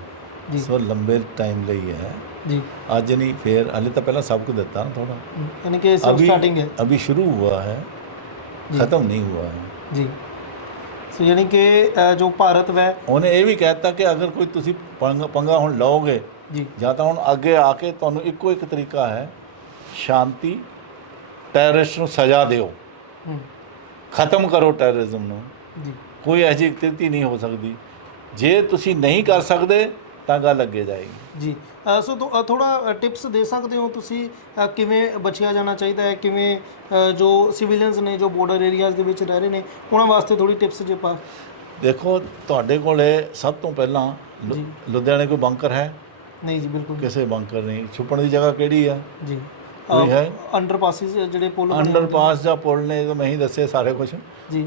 ਜੀ। ਸੋ ਲੰਬੇ ਟਾਈਮ ਲਈ ਹੈ। ਜੀ। ਅੱਜ ਨਹੀਂ ਫੇਰ ਹਲੇ ਤਾਂ ਪਹਿਲਾਂ ਸਭ ਕੁਝ ਦਿੱਤਾ ਨਾ ਥੋੜਾ ਯਾਨੀ ਕਿ ਸਟਾਰਟਿੰਗ ਹੈ। ਅਭੀ ਸ਼ੁਰੂ ਹੁਆ ਹੈ। ਖਤਮ ਨਹੀਂ ਹੁਆ ਹੈ। ਜੀ। ਸੋ ਯਾਨੀ ਕਿ ਅ, ਜੋ ਭਾਰਤ ਵੈ ਉਹਨੇ ਇਹ ਵੀ ਕਹਿਤਾ ਕਿ ਅਗਰ ਕੋਈ ਤੁਸੀਂ ਪੰਗ- ਪੰਗਾ ਹੁਣ ਲਓਗੇ ਜੀ। ਜਾਂ ਤਾਂ ਹੁਣ ਅੱਗੇ ਆ ਕੇ ਤੁਹਾਨੂੰ ਇੱਕੋ ਇੱਕ ਤਰੀਕਾ ਹੈ ਸ਼ਾਂਤੀ ਟੈਰਰਿਸਟ ਨੂੰ ਸਜ਼ਾ ਦਿਓ। ਹੂੰ। ਖਤਮ ਕਰੋ ਟੈਰਰਿਜ਼ਮ ਨੂੰ। ਜੀ। ਕੋਈ ਐਸੀ ਐਕਟੀਵਿਟੀ ਨਹੀਂ ਹੋ ਸਕਦੀ। ਜੇ ਤੁਸੀਂ ਨਹੀਂ ਕਰ ਸਕਦੇ ਤਾਂ ਗੱਲ ਅੱਗੇ ਜਾਏਗੀ। ਜੀ ਅ, ਸੋ ਥੋੜਾ ਟਿਪਸ ਦੇ ਸਕਦੇ ਹੋ ਤੁਸੀਂ ਅ, ਕਿਵੇਂ ਬਚਿਆ ਜਾਣਾ ਚਾਹੀਦਾ ਹੈ ਕਿਵੇਂ ਅ, ਜੋ ਸਿਵਿਲੀਅਨਸ ਨੇ ਜੋ ਬਾਰਡਰ ਏਰੀਆਜ਼ ਦੇ ਵਿੱਚ ਰਹਿ ਰਹੇ ਨੇ ਉਹਨਾਂ ਵਾਸਤੇ ਥੋੜੀ ਟਿਪਸ ਜੇ ਪਾ। ਦੇਖੋ ਤੁਹਾਡੇ ਕੋਲੇ ਸਭ ਤੋਂ ਪਹਿਲਾਂ ਲੁ-। ਲੁਧਿਆਣੇ ਕੋਈ ਬੰਕਰ ਹੈ? ਨਹੀਂ ਜੀ ਬਿਲਕੁਲ ਕਿਸੇ ਬੰਕਰ ਨਹੀਂ। ਛੁਪਣ ਦੀ ਜਗ੍ਹਾ ਕਿਹੜੀ ਹੈ ਜੀ। ਹੈ? ਅੰਡਰ ਪਾਸਿਸ ਜਿਹੜੇ ਪੁਲ ਅੰਡਰਪਾਸ ਜਾਂ ਪੁਲ ਨੇ ਤਾਂ ਮੈਂ ਹੀ ਦੱਸੇ ਸਾਰੇ ਕੁਝ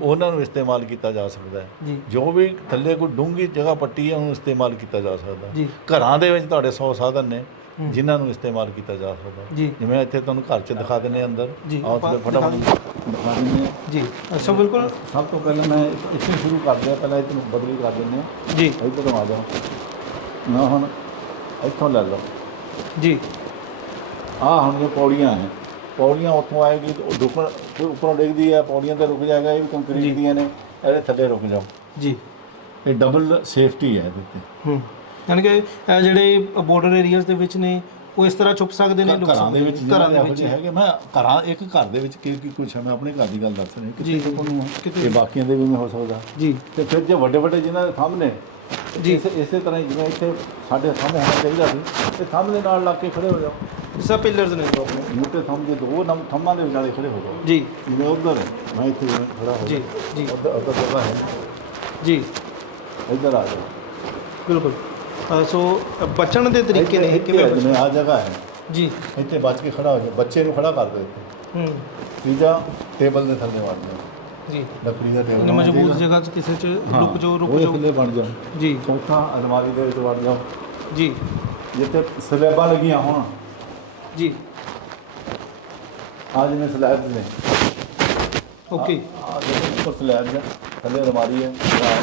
ਉਹਨਾਂ ਨੂੰ ਇਸਤੇਮਾਲ ਕੀਤਾ ਜਾ ਸਕਦਾ ਹੈ। ਜੀ। ਵੀ ਥੱਲੇ ਕੋਈ ਡੂੰਗੀ ਜਗ੍ਹਾ ਪੱਟੀ ਹੈ ਉਹਨੂੰ ਇਸਤੇਮਾਲ ਕੀਤਾ ਜਾ ਸਕਦਾ ਘਰਾਂ ਦੇ ਵਿੱਚ ਤੁਹਾਡੇ 100 ਸਾਧਨ ਨੇ ਜਿਨ੍ਹਾਂ ਨੂੰ ਇਸਤੇਮਾਲ ਕੀਤਾ ਜਾ ਸਕਦਾ ਜਿਵੇਂ ਇੱਥੇ ਤੁਹਾਨੂੰ ਘਰ 'ਚ ਦਿਖਾ ਦਿੰਨੇ ਅੰਦਰ। ਆਓ ਤੇ ਫਟਾਫਟ ਦਿਖਾ ਦਿੰਨੇ। ਜੀ। ਅੱਛਾ ਬਿਲਕੁਲ। ਸਭ ਤੋਂ ਪਹਿਲਾਂ ਮੈਂ ਇੱਥੇ ਸ਼ੁਰੂ ਕਰਦੇ ਹਾਂ ਪਹਿਲਾਂ ਇਹਨੂੰ ਬਦਲੀ ਕਰ ਦਿੰਨੇ ਜੀ। ਇੱਧਰੋਂ ਆ ਜਾਓ। ਨਾ ਹੁਣ ਇੱਥੋਂ ਲੈ ਲਓ। ਜੀ। ਆਹ ਹੁਣ ਇਹ ਪੌੜੀਆਂ ਹੈ ਪੌੜੀਆਂ ਉੱਥੋਂ ਆਏਗੀ ਕੋਈ ਉੱਪਰੋਂ ਡਿੱਗਦੀ ਹੈ ਪੌੜੀਆਂ ਤੇ ਰੁਕ ਜਾਏਗਾ ਇਹ ਵੀ ਕੰਕਰੀਟ ਦੀਆਂ ਨੇ ਇਹਦੇ ਥੱਲੇ ਰੁਕ ਜਾਓ। ਜੀ। ਇਹ ਡਬਲ ਸੇਫਟੀ ਹੈ ਇਹਦੇ ਤੇ। ਹੂੰ। ਯਾਨੀ ਕਿ ਅ, ਜਿਹੜੇ ਬਾਰਡਰ ਏਰੀਆਜ਼ ਦੇ ਵਿੱਚ ਨੇ ਉਹ ਇਸ ਤਰ੍ਹਾਂ ਛੁਪ ਸਕਦੇ ਨੇ ਘਰਾਂ ਦੇ ਵਿੱਚ ਘਰਾਂ ਦੇ ਵਿੱਚ। ਹੈਗੇ ਮੈਂ ਘਰਾਂ ਇੱਕ ਘਰ ਦੇ ਵਿੱਚ ਕੀ ਕੀ ਕੁਛ ਹੈ ਮੈਂ ਆਪਣੇ ਘਰ ਦੀ ਗੱਲ ਦੱਸ ਰਿਹਾ ਕਿਤੇ ਜੀ। ਨੂੰ ਕਿਤੇ- ਇਹ ਬਾਕੀਆਂ ਦੇ ਵੀ ਮੈਂ ਹੋ ਸਕਦਾ। ਜੀ। ਤੇ ਫਿਰ ਜੇ ਵੱਡੇ ਵੱਡੇ ਜਿਨ੍ਹਾਂ ਦੇ ਸਾਹਮਣੇ ਜੀ। ਇਸੇ ਤਰ੍ਹਾਂ ਜਿਵੇਂ ਇੱਥੇ ਸਾਡੇ ਸਾਹਮਣੇ ਹੋਣਾ ਚਾਹੀਦਾ ਸੀ ਤੇ ਦੇ ਨਾਲ ਲੱਗ ਕੇ ਖੜੇ ਹੋ ਜਾਓ। ਤਰ੍ਹਾਂ ਪਿਲਰਸ ਨੇ ਜੋ ਆਪਣੇ। ਮੋਟੇ ਥੰਮ ਦੇ ਦੋ ਨਮ ਥੰਮਾਂ ਦੇ ਵਿਚਾਲੇ ਖੜੇ ਹੋ ਜਾਓ। ਜੀ। ਜਿਵੇਂ ਉਧਰ ਹੈ ਮੈਂ ਇੱਥੇ ਖੜਾ ਹੋ ਜੀ ਜੀ। ਉਧਰ ਉਧਰ ਜਗ੍ਹਾ ਹੈ। ਜੀ। ਇੱਧਰ ਆ ਜਾਓ। ਬਿਲਕੁਲ। ਸੋ ਬਚਣ ਦੇ ਤਰੀਕੇ ਨੇ ਕਿਵੇਂ ਬਚ- ਜਿਵੇਂ ਆ ਜਗ੍ਹਾ ਹੈ। ਜੀ। ਇੱਥੇ ਬਚ ਕੇ ਖੜਾ ਹੋ ਜਾਓ। ਬੱਚੇ ਨੂੰ ਖੜਾ ਕਰ ਦਿਓ ਇੱਥੇ। ਹੂੰ। ਤੀਜਾ ਟੇਬਲ ਦੇ ਥੱਲੇ ਵੜ ਜਾਓ। ਜੀ। ਲੱਕੜੀ ਦਾ ਟੇਬਲ ਮਜ਼ਬੂਤ ਜਗ੍ਹਾ 'ਚ ਕਿਸੇ 'ਚ ਰੁਕ ਜਾਓ ਰੁਕ ਜਾਓ। ਥੱਲੇ ਬਣ ਜਾਓ। ਜੀ। ਚੌਥਾ ਅਲਮਾਰੀ ਦੇ ਵਿੱਚ ਵੜ ਜਾਓ। ਜੀ। ਜਿੱਥੇ ਸਲੈਬਾਂ ਲੱਗੀਆਂ ਹੋਣ। ਜੀ। ਆ ਜਿਵੇਂ ਸਲੈਬਸ ਨੇ। ਓਕੇ। ਆ ਜਿਹੜੇ ਉੱਪਰ ਸਲੈਬ ਹੈ ਥੱਲੇ ਅਲਮਾਰੀ ਹੈ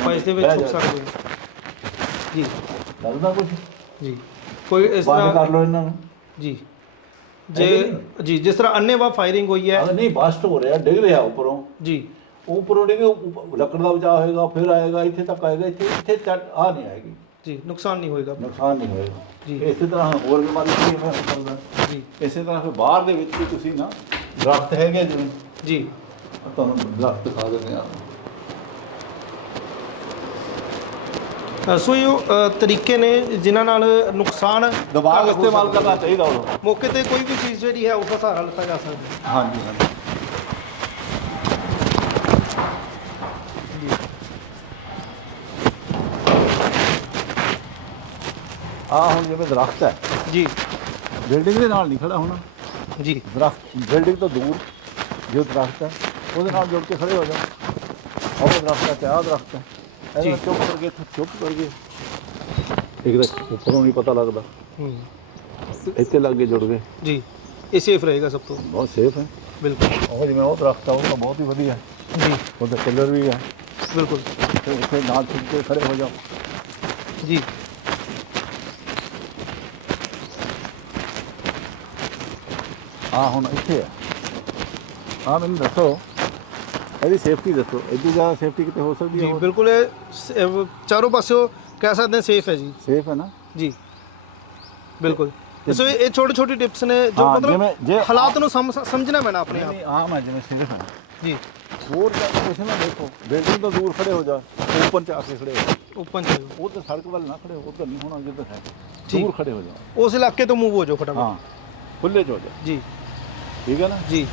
ਆਪਾਂ ਇਸ ਦੇ ਵਿੱਚ ਬਹਿ ਛੁਪ ਜਾਓ। ਸਕਦੇ ਹਾਂ। ਜੀ। ਲੱਗਦਾ ਕੁਝ ਜੀ। ਕੋਈ ਇਸ ਬੰਦ ਤਰ੍ਹਾਂ ਕਰ ਲਓ ਇਹਨਾਂ ਨੂੰ। ਜੀ। ਜੇ ਜੀ ਜਿਸ ਤਰ੍ਹਾਂ ਅੰਨੇਵਾ ਫਾਇਰਿੰਗ ਹੋਈ ਹੈ। ਅਗਰ ਨਹੀਂ ਬਸਟ ਹੋ ਰਿਹਾ ਡਿੱਗ ਰਿਹਾ ਉੱਪਰੋਂ। ਜੀ। ਉੱਪਰੋਂ ਡਿੱਗੇ ਉੱਪ- ਲੱਕੜ ਦਾ ਬਚਾਅ ਹੋਏਗਾ ਫਿਰ ਆਏਗਾ ਇੱਥੇ ਤੱਕ ਆਏਗਾ ਇੱਥੇ ਇੱਥੇ ਚੱਟ ਆ ਨਹੀਂ ਆਏਗੀ। ਜੀ ਨੁਕਸਾਨ ਨਹੀਂ ਹੋਏਗਾ। ਨੁਕਸਾਨ ਨਹੀਂ ਹੋਏਗਾ। ਜੀ। ਇਸੇ ਤਰ੍ਹਾਂ ਹੋਰ ਬਿਮਾਰੀ ਕੀ ਹੋ ਸਕਦਾ। ਜੀ। ਇਸੇ ਤਰ੍ਹਾਂ ਫਿਰ ਬਾਹਰ ਦੇ ਵਿੱਚ ਵੀ ਤੁਸੀਂ ਨਾ ਦਰਖਤ ਹੈਗੇ ਜਿਵੇਂ। ਜੀ। ਤੁਹਾਨੂੰ ਦਰਖਤ ਦਿਖਾ ਦਿੰਦੇ ਆ ਸੋ ਇਹ ਉਹ, ਅ, ਤਰੀਕੇ ਨੇ ਜਿਨ੍ਹਾਂ ਨਾਲ ਨੁਕਸਾਨ ਘੱਟ ਹੋ ਇਸਤੇਮਾਲ ਸਕਦਾ। ਕਰਨਾ ਚਾਹੀਦਾ ਉਹ ਮੌਕੇ ਤੇ ਕੋਈ ਵੀ ਚੀਜ਼ ਜਿਹੜੀ ਹੈ ਉਸਦਾ ਸਹਾਰਾ ਲਿੱਤਾ ਜਾ ਸਕਦਾ। ਹੈ ਹਾਂਜੀ ਹਾਂਜੀ। ਆ ਹੁਣ ਜਿਵੇਂ ਦਰਖਤ ਹੈ। ਜੀ। ਬਿਲਡਿੰਗ ਦੇ ਨਾਲ ਨਹੀਂ ਖੜਾ ਹੋਣਾ। ਜੀ। ਦਰਖਤ ਬਿਲਡਿੰਗ ਤੋਂ ਦੂਰ ਜੋ ਦਰਖਤ ਹੈ ਉਹਦੇ ਨਾਲ ਜੁੜ ਕੇ ਖੜੇ ਹੋ ਜਾਓ। ਉਹ ਦਰਖਤ ਹੈ ਤੇ ਆਹ ਦਰਖਤ ਹੈ। ਜੀ। ਇਹਦਾ ਚੁੱਪ ਕਰਕੇ ਇੱਥੇ ਚੁੱਪ ਕਰਕੇ। ਇੱਕ ਤਾਂ ਉੱਪਰੋਂ ਨਹੀਂ ਪਤਾ ਲੱਗਦਾ। ਹੂੰ। ਇੱਥੇ ਲੱਗ ਕੇ ਜੁੜ ਗਏ। ਜੀ। ਇਹ ਸੇਫ ਰਹੇਗਾ ਸਭ ਤੋਂ। ਬਹੁਤ ਸੇਫ ਹੈ। ਬਿਲਕੁਲ। ਉਹ ਜਿਵੇਂ ਉਹ ਦਰਖਤ ਆ ਉਹ ਤਾਂ ਬਹੁਤ ਹੀ ਵਧੀਆ ਹੈ। ਜੀ। ਉਹਦਾ ਕਲਰ ਵੀ ਹੈ। ਬਿਲਕੁਲ। ਤੇ ਇੱਥੇ ਨਾਲ ਚੁੱਕ ਕੇ ਖੜੇ ਹੋ ਜਾਓ। ਜੀ। ਆ ਹੁਣ ਇੱਥੇ ਆ। ਆ ਮੈਨੂੰ ਦੱਸੋ ਇਹਦੀ ਸੇਫਟੀ ਦੱਸੋ ਇਹਦੀ ਜ਼ਿਆਦਾ ਸੇਫਟੀ ਕਿਤੇ ਹੋ ਸਕਦੀ ਜੀ ਹੈ ਬਿਲਕੁਲ ਇਹ ਸ- ਇਹ ਚਾਰੋਂ ਪਾਸਿਓਂ ਕਹਿ ਸਕਦੇ ਹਾਂ ਸੇਫ ਹੈ ਜੀ। ਸੇਫ ਹੈ ਨਾ? ਜੀ ਬਿਲਕੁਲ। ਸੋ ਇਹ ਇਹ ਛੋਟੇ ਛੋਟੇ ਟਿਪਸ ਨੇ ਜੋ ਹਾਂ, ਮਤਲਬ ਜਿਵੇਂ- ਜੇ- ਹਾਲਾਤ ਨੂੰ ਸਮ- ਸਮਝਣਾ ਪੈਣਾ ਆਪਣੇ ਆਪ। ਨਹੀਂ ਆਮ ਹੈ ਜਿਵੇਂ ਸੇਫ ਹੈ। ਜੀ। ਹੋਰ ਜਾ ਕੇ ਕੁਛ ਨਾ ਦੇਖੋ ਬਿਲਡਿੰਗ ਤੋਂ ਦੂਰ ਖੜੇ ਹੋ ਜਾ ਓਪਨ ਚ ਆ ਕੇ ਖੜੇ ਹੋ। ਓਪਨ ਚ। ਉਹ ਤਾਂ ਸੜਕ ਵੱਲ ਨਾ ਖੜੇ ਹੋ ਉੱਧਰ ਨਹੀਂ ਹੋਣਾ ਜਿੱਧਰ ਹੈ। ਠੀਕ। ਦੂਰ ਖੜੇ ਹੋ ਜਾ। ਉਸ ਇਲਾਕੇ ਤੋਂ ਮੂਵ ਹੋ ਜਾਓ ਫਟਾਫਟ। ਹਾਂ ਖੁੱਲੇ ਚ ਹੋ ਜਾ। ਜੀ। ਠੀਕ ਹੈ ਨਾ? ਜੀ।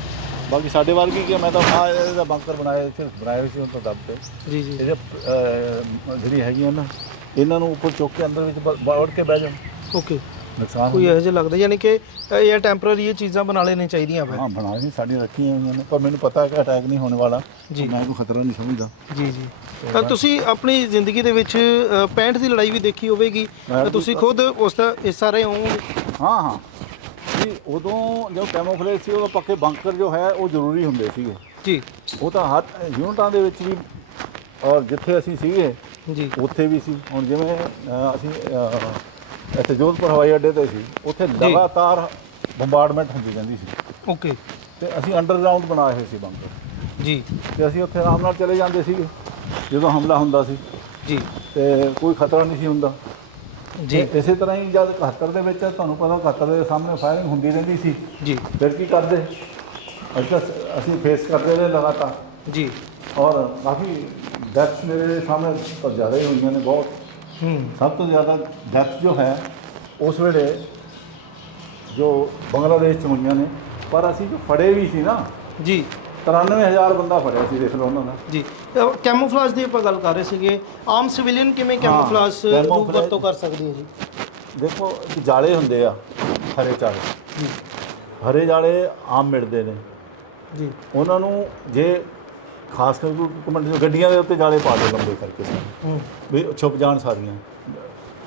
ਬਾਕੀ ਸਾਡੇ ਵਰਗੀ ਕੀ ਮੈਂ ਤਾਂ ਆ ਇਹਦਾ ਬੰਕਰ ਬਣਾਇਆ ਸਿਰਫ ਬਣਾਇਆ ਹੋਇਆ ਸੀ ਉਹ ਤਾਂ ਦੱਬ ਤੇ। ਜੀ ਜੀ। ਇਹਦੇ ਅਹ, ਜਿਹੜੀ ਹੈਗੀਆਂ ਨਾ ਇਹਨਾਂ ਨੂੰ ਉੱਪਰ ਚੁੱਕ ਕੇ ਅੰਦਰ ਵਿੱਚ ਬ- ਵੜ ਕੇ ਬਹਿ ਜਾਓ। ਓਕੇ। ਨੁਕਸਾਨ ਕੋਈ ਇਹੋ ਜਿਹਾ ਲੱਗਦਾ? ਯਾਨੀ ਕਿ ਇਹ ਟੈਂਪਰੇਰੀ ਇਹ ਚੀਜ਼ਾਂ ਬਣਾ ਲੈਣੀਆਂ ਚਾਹੀਦੀਆਂ ਵਾ ਹਾਂ ਬਣਾ ਨਹੀਂ ਸਾਡੀਆਂ ਰੱਖੀਆਂ ਹੋਈਆਂ ਨੇ। ਪਰ ਮੈਨੂੰ ਪਤਾ ਹੈ ਕਿ ਅਟੈਕ ਨਹੀਂ ਹੋਣ ਵਾਲਾ। ਜੀ। ਮੈਂ ਕੋਈ ਖਤਰਾ ਨਹੀਂ ਸਮਝਦਾ। ਜੀ ਜੀ। ਤਾਂ ਤੁਸੀਂ ਆਪਣੀ ਜ਼ਿੰਦਗੀ ਦੇ ਵਿੱਚ ਅ, 65 ਦੀ ਲੜਾਈ ਵੀ ਦੇਖੀ ਹੋਵੇਗੀ। ਤਾਂ ਤੁਸੀਂ ਖੁਦ ਉਸ ਦਾ ਹਿੱਸਾ ਰਹੇ ਹੋ ਹਾਂ ਹਾਂ। ਜੀ ਉਦੋਂ ਜੋ ਕੈਮੋਫਲੇਜ ਸੀ ਉਹ ਪੱਕੇ ਬੰਕਰ ਜੋ ਹੈ ਉਹ ਜ਼ਰੂਰੀ ਹੁੰਦੇ ਸੀਗੇ। ਜੀ। ਉਹ ਤਾਂ ਹਰ ਯੂਨਿਟਾਂ ਦੇ ਵਿੱਚ ਵੀ ਔਰ ਜਿੱਥੇ ਅਸੀਂ ਸੀਗੇ ਜੀ। ਉੱਥੇ ਵੀ ਸੀ। ਹੁਣ ਜਿਵੇਂ ਅਹ, ਅਸੀਂ ਅਹ, ਇੱਥੇ ਜੋਧਪੁਰ ਹਵਾਈ ਅੱਡੇ ਤੇ ਸੀ ਉੱਥੇ ਲਗਾਤਾਰ ਬੰਬਾਰਡਮੈਂਟ ਹੁੰਦੀ ਰਹਿੰਦੀ ਸੀ। ਓਕੇ। ਤੇ ਅਸੀਂ ਅੰਡਰਗਰਾਉਂਡ ਬਣਾਏ ਹੋਏ ਸੀ ਬੰਕਰ ਜੀ। ਤੇ ਅਸੀਂ ਉੱਥੇ ਆਰਾਮ ਨਾਲ ਚਲੇ ਜਾਂਦੇ ਸੀਗੇ ਜਦੋਂ ਹਮਲਾ ਹੁੰਦਾ ਸੀ। ਜੀ। ਤੇ ਕੋਈ ਖਤਰਾ ਨਹੀਂ ਸੀ ਹੁੰਦਾ। ਜੀ। ਇਸੇ ਤਰ੍ਹਾਂ ਹੀ ਜਦ 71 ਦੇ ਵਿੱਚ ਤੁਹਾਨੂੰ ਪਤਾ 71 ਦੇ ਸਾਹਮਣੇ ਫਾਇਰਿੰਗ ਹੁੰਦੀ ਰਹਿੰਦੀ ਸੀ। ਜੀ। ਫਿਰ ਕੀ ਕਰਦੇ? ਅਸੀਂ ਤਾਂ- ਅਸੀਂ ਫੇਸ ਕਰਦੇ ਰਹੇ ਲਗਾਤਾਰ। ਜੀ। ਔਰ ਕਾਫੀ ਡੈਥਸ ਮੇਰੇ ਸਾਹਮਣੇ ਤਾਂ ਜ਼ਿਆਦਾ ਹੀ ਹੋਈਆਂ ਨੇ ਬਹੁਤ। ਹੂੰ। ਸਭ ਤੋਂ ਜ਼ਿਆਦਾ ਡੈਥ ਜੋ ਹੈ ਉਸ ਵੇਲੇ ਜੋ ਬੰਗਲਾਦੇਸ਼ ਚ ਹੋਈਆਂ ਨੇ ਪਰ ਅਸੀਂ ਜੋ ਫੜੇ ਵੀ ਸੀ ਨਾ ਜੀ। 93000 ਬੰਦਾ ਫੜਿਆ ਸੀ ਦੇਖ ਲਓ ਉਹਨਾਂ ਦਾ। ਜੀ ਕੈਮੋਫਲਾਜ ਦੀ ਆਪਾਂ ਗੱਲ ਕਰ ਰਹੇ ਸੀਗੇ। ਆਮ ਸਿਵਿਲੀਅਨ ਕਿਵੇਂ ਕੈਮੋਫਲਾਜ camouflage- ਰੂਪ ਵਰਤੋਂ ਕਰ ਸਕਦੀ ਹੈ ਜੀ? ਦੇਖੋ ਇੱਕ ਜਾਲੇ ਹੁੰਦੇ ਆ ਹਰੇ ਚਾਲੇ ਜੀ। ਹਰੇ ਜਾਲੇ ਆਮ ਮਿਲਦੇ ਨੇ। ਜੀ। ਉਹਨਾਂ ਨੂੰ ਜੇ ਖਾਸ ਕਰਕੇ ਕੋਈ ਕਮੰਡ ਗੱਡੀਆਂ ਦੇ ਉੱਤੇ ਜਾਲੇ ਪਾ ਦਿਓ ਲੰਬੇ ਕਰਕੇ। ਸਾਰੇ ਹੂੰ। ਵੀ ਛੁਪ ਜਾਣ ਸਾਰੀਆਂ।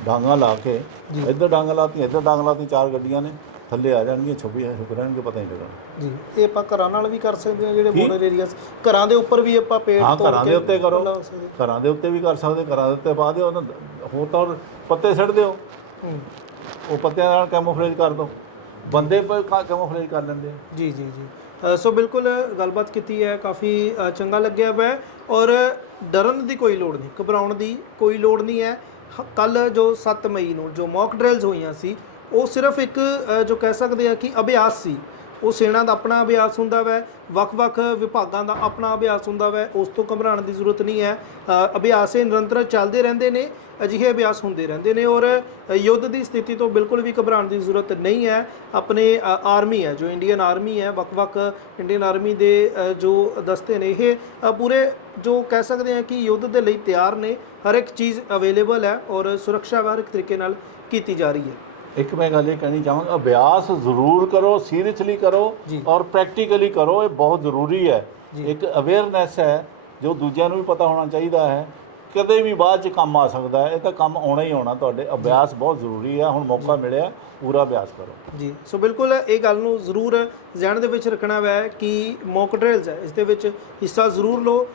ਡਾਂਗਾ ਲਾ ਕੇ। ਇੱਧਰ ਡਾਂਗਾ ਲਾਤੀ ਇੱਧਰ ਡਾਂਗਾ ਲਾਤੀ ਚਾਰ ਗੱਡੀਆਂ ਨੇ। ਥੱਲੇ ਆ ਜਾਣਗੀਆਂ ਛੁਪੀ ਛੁਪ ਰਹਿਣਗੇ ਪਤਾ ਨਹੀਂ ਲੱਗਣਾ। ਜੀ ਇਹ ਆਪਾਂ ਘਰਾਂ ਨਾਲ ਵੀ ਕਰ ਸਕਦੇ ਹਾਂ ਜਿਹੜੇ? ਬੋਰਡਰ ਏਰੀਆਸ ਘਰਾਂ ਦੇ ਉੱਪਰ ਵੀ ਆਪਾਂ ਪੇੜ ਹਾਂ ਘਰਾਂ ਦੇ ਉੱਤੇ ਕਰੋ। ਲਾ ਸਕਦੇ। ਘਰਾਂ ਦੇ ਉੱਤੇ ਵੀ ਕਰ ਸਕਦੇ ਘਰਾਂ ਦੇ ਉੱਤੇ ਪਾ ਦਿਓ ਉਹਨਾਂ ਹੋਰ ਤਾਂ ਹੋਰ ਪੱਤੇ ਛੱਡ ਦਿਓ। ਹੂੰ। ਉਹ ਪੱਤਿਆਂ ਨਾਲ ਕੈਮੋਫਲੇਜ ਕਰ ਦਿਓ ਬੰਦੇ ਪਰ ਕੈਮੋਫਲੇਜ ਕਰ ਲੈਂਦੇ ਆ। ਜੀ ਜੀ ਜੀ। ਅ, ਸੋ ਬਿਲਕੁਲ ਗੱਲਬਾਤ ਕੀਤੀ ਹੈ ਕਾਫੀ ਅ, ਚੰਗਾ ਲੱਗਿਆ ਵੈ। ਔਰ ਡਰਨ ਦੀ ਕੋਈ ਲੋੜ ਨਹੀਂ ਘਬਰਾਉਣ ਦੀ ਕੋਈ ਲੋੜ ਨਹੀਂ ਹੈ। ਕੱਲ ਜੋ 7 ਮਈ ਨੂੰ ਜੋ ਮੌਕ ਡਰਿਲਸ ਹੋਈਆਂ ਸੀ ਉਹ ਸਿਰਫ ਇੱਕ ਜੋ ਕਹਿ ਸਕਦੇ ਆ ਕਿ ਅਭਿਆਸ ਸੀ। ਉਹ ਸੈਨਾ ਦਾ ਆਪਣਾ ਅਭਿਆਸ ਹੁੰਦਾ ਵੈ, ਵੱਖ-ਵੱਖ ਵਿਭਾਗਾਂ ਦਾ ਆਪਣਾ ਅਭਿਆਸ ਹੁੰਦਾ ਵੈ, ਉਸ ਤੋਂ ਘਬਰਾਉਣ ਦੀ ਜ਼ਰੂਰਤ ਨਹੀਂ ਹੈ। ਅਭਿਆਸ ਇਹ ਨਿਰੰਤਰ ਚੱਲਦੇ ਰਹਿੰਦੇ ਨੇ, ਅਜਿਹੇ ਅਭਿਆਸ ਹੁੰਦੇ ਰਹਿੰਦੇ ਨੇ ਔਰ ਯੁੱਧ ਦੀ ਸਥਿਤੀ ਤੋਂ ਬਿਲਕੁਲ ਵੀ ਘਬਰਾਉਣ ਦੀ ਜ਼ਰੂਰਤ ਨਹੀਂ ਹੈ। ਆਪਣੇ ਆਰਮੀ ਹੈ, ਜੋ ਇੰਡੀਅਨ ਆਰਮੀ ਹੈ, ਵੱਖ-ਵੱਖ ਇੰਡੀਅਨ ਆਰਮੀ ਦੇ ਜੋ ਦਸਤੇ ਨੇ, ਇਹ ਪੂਰੇ ਜੋ ਕਹਿ ਸਕਦੇ ਹਾਂ ਕਿ ਯੁੱਧ ਦੇ ਲਈ ਤਿਆਰ ਨੇ, ਹਰ ਇੱਕ ਚੀਜ਼ ਅਵੇਲੇਬਲ ਹੈ ਔਰ ਸੁਰੱਖਿਆ ਹਰ ਇੱਕ ਤਰੀਕੇ ਨਾਲ ਕੀਤੀ ਜਾ ਰਹੀ ਹੈ। ਇੱਕ ਮੈਂ ਗੱਲ ਇਹ ਕਹਿਣੀ ਚਾਹਾਂਗਾ ਅਭਿਆਸ ਜ਼ਰੂਰ ਕਰੋ ਸੀਰੀਅਸਲੀ ਕਰੋ। ਔਰ ਪ੍ਰੈਕਟੀਕਲੀ ਕਰੋ ਇਹ ਬਹੁਤ ਜ਼ਰੂਰੀ ਹੈ। ਇੱਕ ਅਵੇਅਰਨੈਸ ਹੈ ਜੋ ਦੂਜਿਆਂ ਨੂੰ ਵੀ ਪਤਾ ਹੋਣਾ ਚਾਹੀਦਾ ਹੈ। ਕਦੇ ਵੀ ਬਾਅਦ ਚ ਕੰਮ ਆ ਸਕਦਾ ਹੈ ਇਹ ਤਾਂ ਕੰਮ ਆਉਣਾ ਹੀ ਆਉਣਾ ਤੁਹਾਡੇ। ਅਭਿਆਸ ਬਹੁਤ ਜ਼ਰੂਰੀ ਹੈ ਹੁਣ ਮੌਕਾ ਮਿਲਿਆ ਪੂਰਾ ਅਭਿਆਸ ਕਰੋ। ਜੀ। ਸੋ ਬਿਲਕੁਲ ਇਹ ਗੱਲ ਨੂੰ ਜ਼ਰੂਰ ਜ਼ਿਹਨ ਦੇ ਵਿੱਚ ਰੱਖਣਾ ਹੈ ਕਿ ਮੌਕ ਡਰਿਲਸ ਹੈ ਇਸ ਦੇ ਵਿੱਚ ਹਿੱਸਾ ਜ਼ਰੂਰ ਲਓ।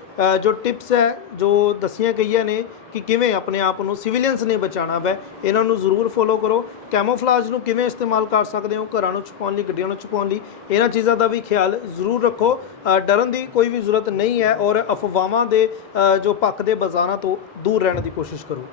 ਜੋ ਟਿਪਸ ਹੈ ਜੋ ਦਸੀਆਂ ਗਈਆਂ ਨੇ ਕਿ ਕਿਵੇਂ ਆਪਣੇ ਆਪ ਨੂੰ ਸਿਵਿਲੀਅਨਸ ਨੇ ਬਚਾਉਣਾ ਵੈ, ਇਹਨਾਂ ਨੂੰ ਜ਼ਰੂਰ ਫੋਲੋ ਕਰੋ। ਕੈਮੋਫਲਾਜ ਨੂੰ ਕਿਵੇਂ ਇਸਤੇਮਾਲ ਕਰ ਸਕਦੇ ਹੋ, ਘਰਾਂ ਨੂੰ ਛੁਪਾਉਣ ਲਈ, ਗੱਡੀਆਂ ਨੂੰ ਛੁਪਾਉਣ ਲਈ, ਇਹਨਾਂ ਚੀਜ਼ਾਂ ਦਾ ਵੀ ਖਿਆਲ ਜ਼ਰੂਰ ਰੱਖੋ। ਡਰਨ ਦੀ ਕੋਈ ਵੀ ਜ਼ਰੂਰਤ ਨਹੀਂ ਹੈ ਔਰ ਅਫਵਾਹਾਂ ਦੇ ਜੋ ਪੱਕ ਦੇ ਬਾਜ਼ਾਰਾਂ ਤੋਂ ਦੂਰ ਰਹਿਣ ਦੀ ਕੋਸ਼ਿਸ਼ ਕਰੋ।